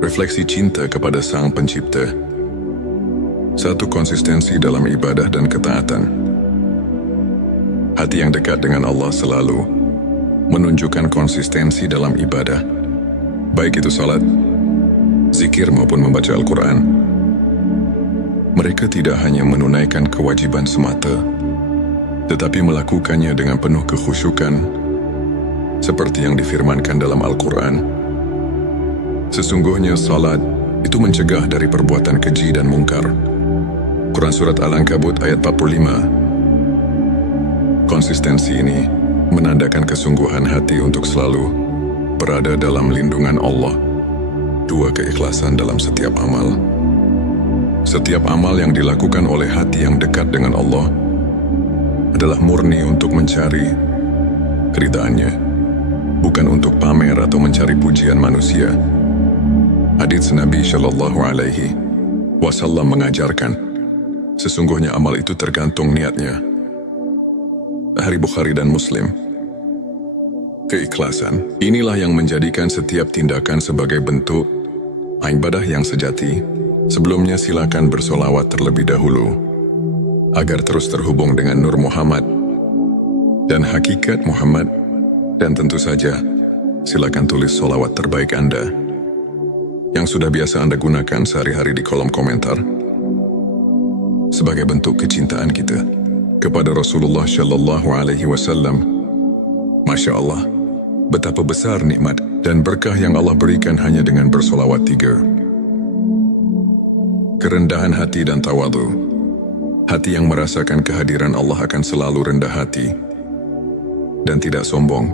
refleksi cinta kepada Sang Pencipta. 1. Konsistensi dalam ibadah dan ketaatan. Hati yang dekat dengan Allah selalu menunjukkan konsistensi dalam ibadah, baik itu salat, zikir maupun membaca Al-Quran. Mereka tidak hanya menunaikan kewajiban semata, tetapi melakukannya dengan penuh kekhusyukan, seperti yang difirmankan dalam Al-Quran. Sesungguhnya salat itu mencegah dari perbuatan keji dan mungkar. Quran Surat Al-Ankabut ayat 45. Konsistensi ini menandakan kesungguhan hati untuk selalu berada dalam lindungan Allah. 2. Keikhlasan dalam setiap amal. Setiap amal yang dilakukan oleh hati yang dekat dengan Allah adalah murni untuk mencari keridhaannya, bukan untuk pamer atau mencari pujian manusia. Hadits Nabi Shallallahu Alaihi Wasallam mengajarkan, sesungguhnya amal itu tergantung niatnya. Hari Bukhari dan Muslim. Keikhlasan inilah yang menjadikan setiap tindakan sebagai bentuk ibadah yang sejati. Sebelumnya silakan bersolawat terlebih dahulu agar terus terhubung dengan Nur Muhammad dan hakikat Muhammad, dan tentu saja silakan tulis solawat terbaik Anda yang sudah biasa Anda gunakan sehari-hari di kolom komentar sebagai bentuk kecintaan kita kepada Rasulullah Shallallahu Alaihi Wasallam. Masya Allah, betapa besar nikmat dan berkah yang Allah berikan hanya dengan bersolawat 3. Kerendahan hati dan tawadhu. Hati yang merasakan kehadiran Allah akan selalu rendah hati dan tidak sombong.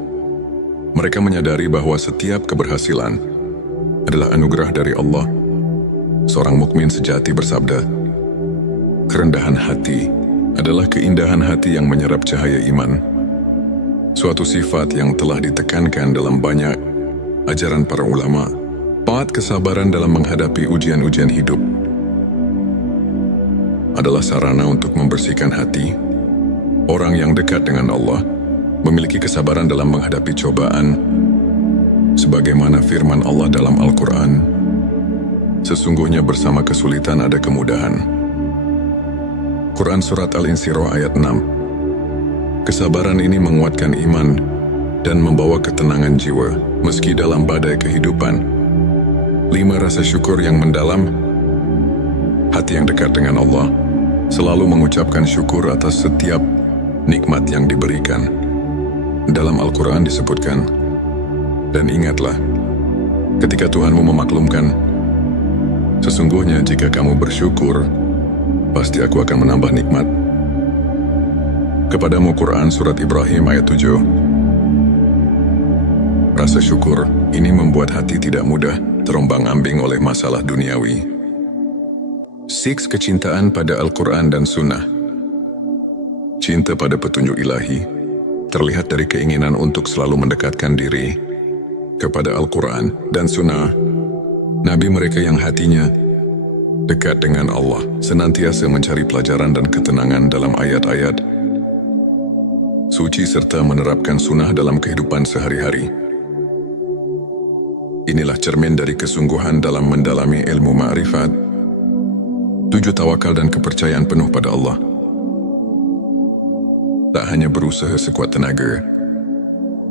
Mereka menyadari bahwa setiap keberhasilan adalah anugerah dari Allah. Seorang mukmin sejati bersabda, "Kerendahan hati adalah keindahan hati yang menyerap cahaya iman." Suatu sifat yang telah ditekankan dalam banyak ajaran para ulama. Paat kesabaran dalam menghadapi ujian-ujian hidup adalah sarana untuk membersihkan hati. Orang yang dekat dengan Allah memiliki kesabaran dalam menghadapi cobaan, sebagaimana firman Allah dalam Al-Quran, "Sesungguhnya bersama kesulitan ada kemudahan." Quran Surat Al-Insyirah ayat 6. Kesabaran ini menguatkan iman dan membawa ketenangan jiwa meski dalam badai kehidupan. 5. Rasa syukur yang mendalam. Hati yang dekat dengan Allah selalu mengucapkan syukur atas setiap nikmat yang diberikan. Dalam Al-Quran disebutkan, "Dan ingatlah, ketika Tuhanmu memaklumkan, sesungguhnya jika kamu bersyukur, pasti aku akan menambah nikmat kepadamu." Quran Surat Ibrahim ayat 7. Rasa syukur ini membuat hati tidak mudah terombang-ambing oleh masalah duniawi. 6. Kecintaan pada Al-Quran dan Sunnah. Cinta pada petunjuk ilahi terlihat dari keinginan untuk selalu mendekatkan diri kepada Al-Quran dan Sunnah. Nabi mereka yang hatinya dekat dengan Allah senantiasa mencari pelajaran dan ketenangan dalam ayat-ayat suci serta menerapkan sunnah dalam kehidupan sehari-hari. Inilah cermin dari kesungguhan dalam mendalami ilmu ma'rifat. 7. Tawakal dan kepercayaan penuh pada Allah. Tak hanya berusaha sekuat tenaga,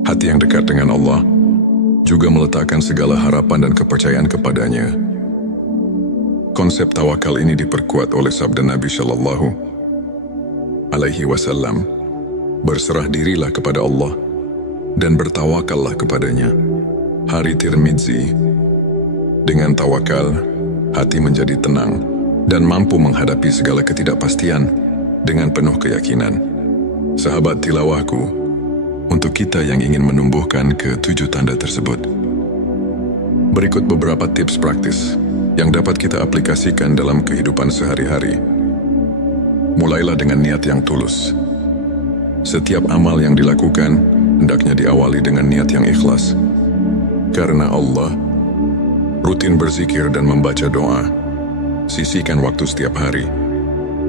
hati yang dekat dengan Allah juga meletakkan segala harapan dan kepercayaan kepadanya. Konsep tawakal ini diperkuat oleh sabda Nabi Shallallahu Alaihi Wasallam, "Berserah dirilah kepada Allah dan bertawakallah kepadanya." Hari Tirmidzi. Dengan tawakal, hati menjadi tenang dan mampu menghadapi segala ketidakpastian dengan penuh keyakinan. Sahabat tilawahku, untuk kita yang ingin menumbuhkan ke-7 tanda tersebut, berikut beberapa tips praktis yang dapat kita aplikasikan dalam kehidupan sehari-hari. Mulailah dengan niat yang tulus. Setiap amal yang dilakukan hendaknya diawali dengan niat yang ikhlas. Karena Allah, rutin berzikir dan membaca doa. Sisihkan waktu setiap hari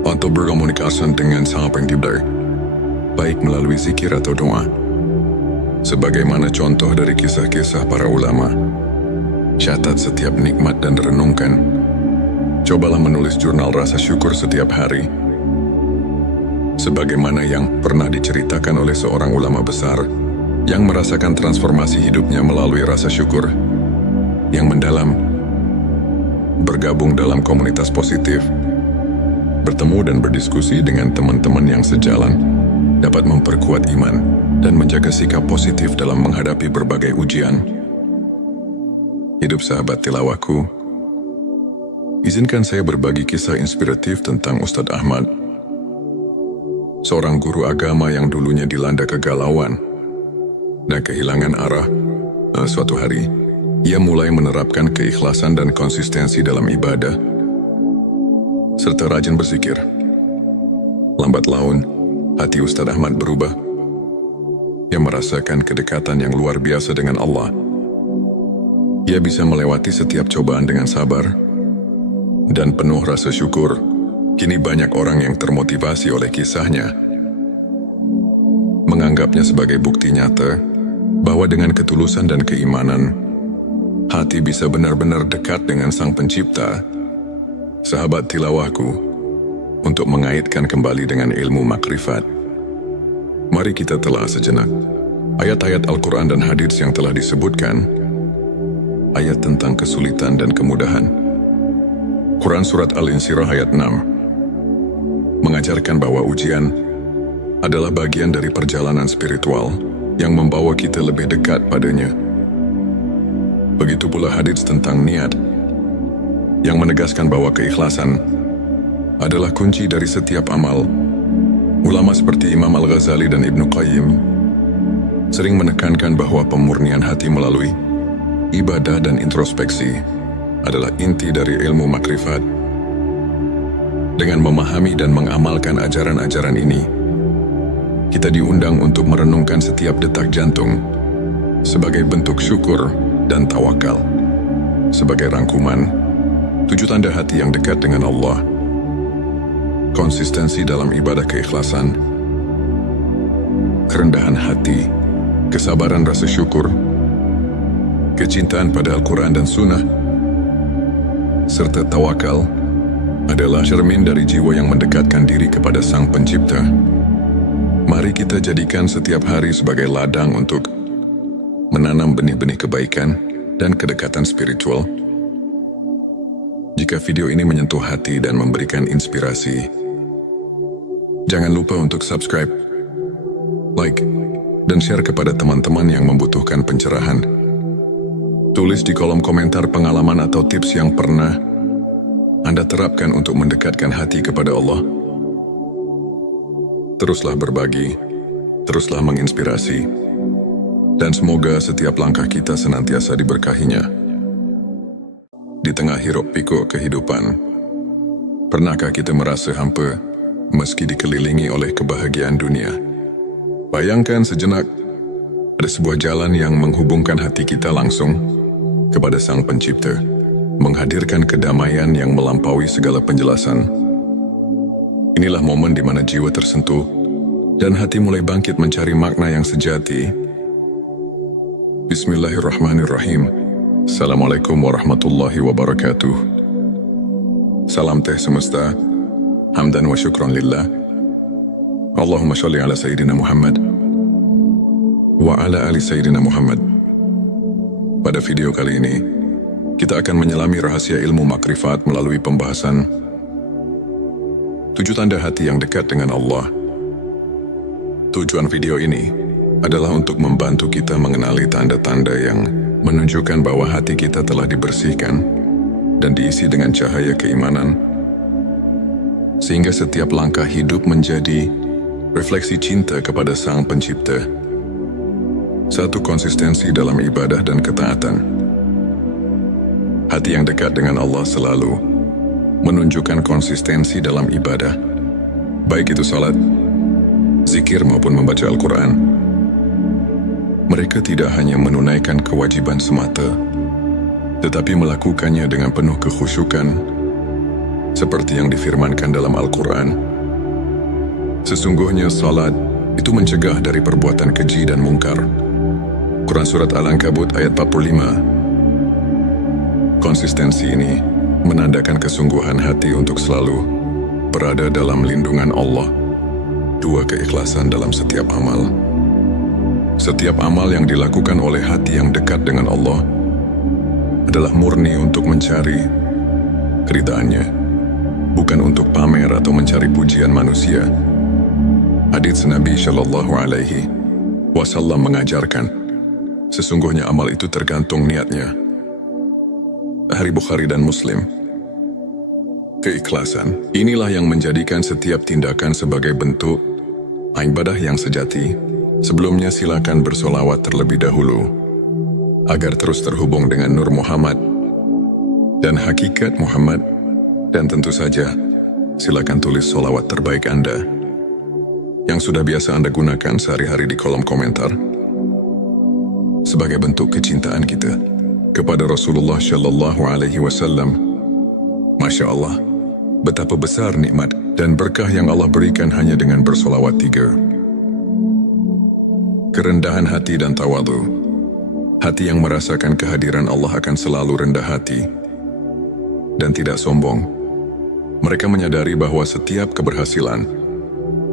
untuk berkomunikasi dengan Sang Pencipta, baik melalui zikir atau doa. Sebagaimana contoh dari kisah-kisah para ulama, catat setiap nikmat dan renungkan. Cobalah menulis jurnal rasa syukur setiap hari. Sebagaimana yang pernah diceritakan oleh seorang ulama besar yang merasakan transformasi hidupnya melalui rasa syukur yang mendalam. Bergabung dalam komunitas positif, bertemu dan berdiskusi dengan teman-teman yang sejalan dapat memperkuat iman dan menjaga sikap positif dalam menghadapi berbagai ujian. Hidup sahabat tilawahku, izinkan saya berbagi kisah inspiratif tentang Ustadz Ahmad, seorang guru agama yang dulunya dilanda kegalauan dan kehilangan arah. Suatu hari, ia mulai menerapkan keikhlasan dan konsistensi dalam ibadah, serta rajin berzikir. Lambat laun, hati Ustadz Ahmad berubah. Ia merasakan kedekatan yang luar biasa dengan Allah. Ia bisa melewati setiap cobaan dengan sabar dan penuh rasa syukur. Kini banyak orang yang termotivasi oleh kisahnya, menganggapnya sebagai bukti nyata bahwa dengan ketulusan dan keimanan, hati bisa benar-benar dekat dengan Sang Pencipta. Sahabat tilawahku, untuk mengaitkan kembali dengan ilmu makrifat, mari kita telah sejenak ayat-ayat Al-Quran dan hadits yang telah disebutkan. Ayat tentang kesulitan dan kemudahan. Quran Surat Al-Insyirah ayat 6 mengajarkan bahwa ujian adalah bagian dari perjalanan spiritual yang membawa kita lebih dekat padanya. Begitu pula hadits tentang niat yang menegaskan bahwa keikhlasan adalah kunci dari setiap amal. Ulama seperti Imam Al-Ghazali dan Ibnu Qayyim sering menekankan bahwa pemurnian hati melalui ibadah dan introspeksi adalah inti dari ilmu makrifat. Dengan memahami dan mengamalkan ajaran-ajaran ini, kita diundang untuk merenungkan setiap detak jantung sebagai bentuk syukur dan tawakal. Sebagai rangkuman, 7 tanda hati yang dekat dengan Allah: konsistensi dalam ibadah keikhlasan, kerendahan hati, kesabaran rasa syukur, kecintaan pada Al-Quran dan Sunnah, serta tawakal adalah cermin dari jiwa yang mendekatkan diri kepada Sang Pencipta. Mari kita jadikan setiap hari sebagai ladang untuk menanam benih-benih kebaikan dan kedekatan spiritual. Jika video ini menyentuh hati dan memberikan inspirasi, jangan lupa untuk subscribe, like, dan share kepada teman-teman yang membutuhkan pencerahan. Tulis di kolom komentar pengalaman atau tips yang pernah Anda terapkan untuk mendekatkan hati kepada Allah. Teruslah berbagi, teruslah menginspirasi, dan semoga setiap langkah kita senantiasa diberkahinya. Di tengah hiruk pikuk kehidupan, pernahkah kita merasa hampa meski dikelilingi oleh kebahagiaan dunia? Bayangkan sejenak, ada sebuah jalan yang menghubungkan hati kita langsung kepada Sang Pencipta, menghadirkan kedamaian yang melampaui segala penjelasan. Inilah momen di mana jiwa tersentuh dan hati mulai bangkit mencari makna yang sejati. Bismillahirrahmanirrahim. Assalamualaikum warahmatullahi wabarakatuh. Salam teh semesta, hamdan wa syukran lillah. Allahumma sholli ala Sayyidina Muhammad wa ala ali Sayyidina Muhammad. Pada video kali ini, kita akan menyelami rahasia ilmu makrifat melalui pembahasan 7 tanda hati yang dekat dengan Allah. Tujuan video ini adalah untuk membantu kita mengenali tanda-tanda yang menunjukkan bahwa hati kita telah dibersihkan dan diisi dengan cahaya keimanan, sehingga setiap langkah hidup menjadi refleksi cinta kepada Sang Pencipta. 1. Konsistensi dalam ibadah dan ketaatan. Hati yang dekat dengan Allah selalu menunjukkan konsistensi dalam ibadah, baik itu salat, zikir maupun membaca Al-Quran. Mereka tidak hanya menunaikan kewajiban semata, tetapi melakukannya dengan penuh kekhusyukan, seperti yang difirmankan dalam Al-Quran. Sesungguhnya salat itu mencegah dari perbuatan keji dan mungkar. Quran Surat Al-Ankabut ayat 45. Konsistensi ini menandakan kesungguhan hati untuk selalu berada dalam lindungan Allah. 2. Keikhlasan dalam setiap amal. Setiap amal yang dilakukan oleh hati yang dekat dengan Allah adalah murni untuk mencari keridhaannya, bukan untuk pamer atau mencari pujian manusia. Hadits Nabi Shallallahu Alaihi Wasallam mengajarkan, sesungguhnya amal itu tergantung niatnya. Hari Bukhari dan Muslim. Keikhlasan inilah yang menjadikan setiap tindakan sebagai bentuk ibadah yang sejati. Sebelumnya silakan bersolawat terlebih dahulu agar terus terhubung dengan Nur Muhammad dan hakikat Muhammad, dan tentu saja silakan tulis solawat terbaik Anda yang sudah biasa Anda gunakan sehari-hari di kolom komentar sebagai bentuk kecintaan kita kepada Rasulullah Shallallahu Alaihi Wasallam. Masya Allah, betapa besar nikmat dan berkah yang Allah berikan hanya dengan bersolawat 3. Kerendahan hati dan tawadu. Hati yang merasakan kehadiran Allah akan selalu rendah hati dan tidak sombong. Mereka menyadari bahwa setiap keberhasilan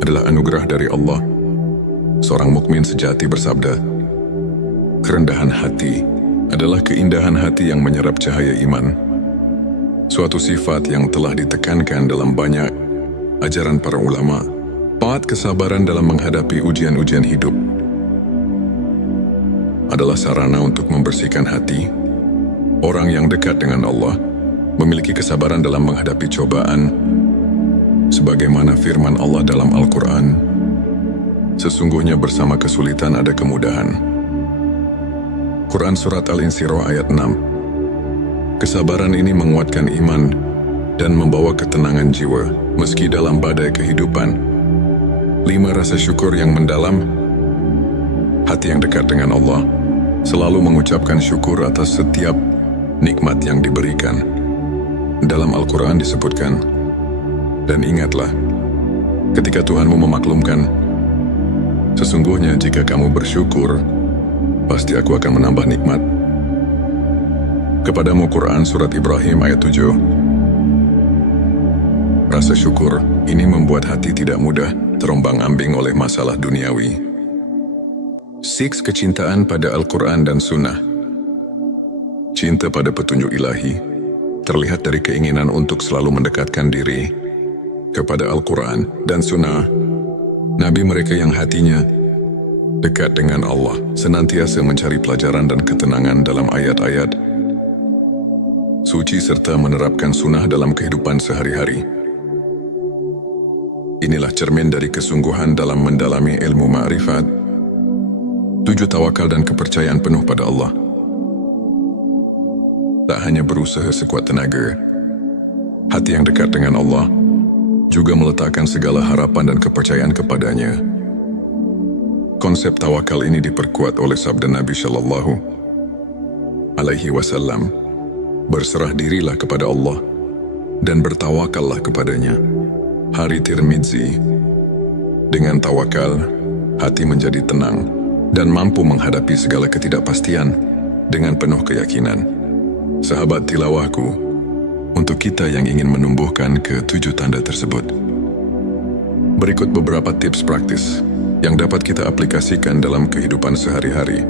adalah anugerah dari Allah. Seorang mukmin sejati bersabda, kerendahan hati adalah keindahan hati yang menyerap cahaya iman. Suatu sifat yang telah ditekankan dalam banyak ajaran para ulama. 4. Kesabaran dalam menghadapi ujian-ujian hidup adalah sarana untuk membersihkan hati. Orang yang dekat dengan Allah memiliki kesabaran dalam menghadapi cobaan, sebagaimana firman Allah dalam Al-Quran, Sesungguhnya bersama kesulitan ada kemudahan. Quran Surat Al-Insyirah ayat 6. Kesabaran ini menguatkan iman dan membawa ketenangan jiwa, meski dalam badai kehidupan. 5. Rasa syukur yang mendalam. Hati yang dekat dengan Allah selalu mengucapkan syukur atas setiap nikmat yang diberikan. Dalam Al-Quran disebutkan, dan ingatlah, ketika Tuhanmu memaklumkan, sesungguhnya jika kamu bersyukur, pasti aku akan menambah nikmat. Kepadamu Quran Surat Ibrahim ayat 7. Rasa syukur ini membuat hati tidak mudah terombang-ambing oleh masalah duniawi. 6. Kecintaan pada Al-Quran dan Sunnah. Cinta pada petunjuk ilahi terlihat dari keinginan untuk selalu mendekatkan diri kepada Al-Quran dan Sunnah. Nabi mereka yang hatinya dekat dengan Allah senantiasa mencari pelajaran dan ketenangan dalam ayat-ayat suci serta menerapkan sunnah dalam kehidupan sehari-hari. Inilah cermin dari kesungguhan dalam mendalami ilmu ma'rifat. 7. Tawakal dan kepercayaan penuh pada Allah. Tak hanya berusaha sekuat tenaga, hati yang dekat dengan Allah juga meletakkan segala harapan dan kepercayaan kepadanya. Konsep tawakal ini diperkuat oleh sabda Nabi Shallallahu Alaihi Wasallam, berserah dirilah kepada Allah dan bertawakallah kepadanya. Hari Tirmidzi. Dengan tawakal, hati menjadi tenang dan mampu menghadapi segala ketidakpastian dengan penuh keyakinan. Sahabat tilawahku, untuk kita yang ingin menumbuhkan ke-7 tanda tersebut, berikut beberapa tips praktis yang dapat kita aplikasikan dalam kehidupan sehari-hari.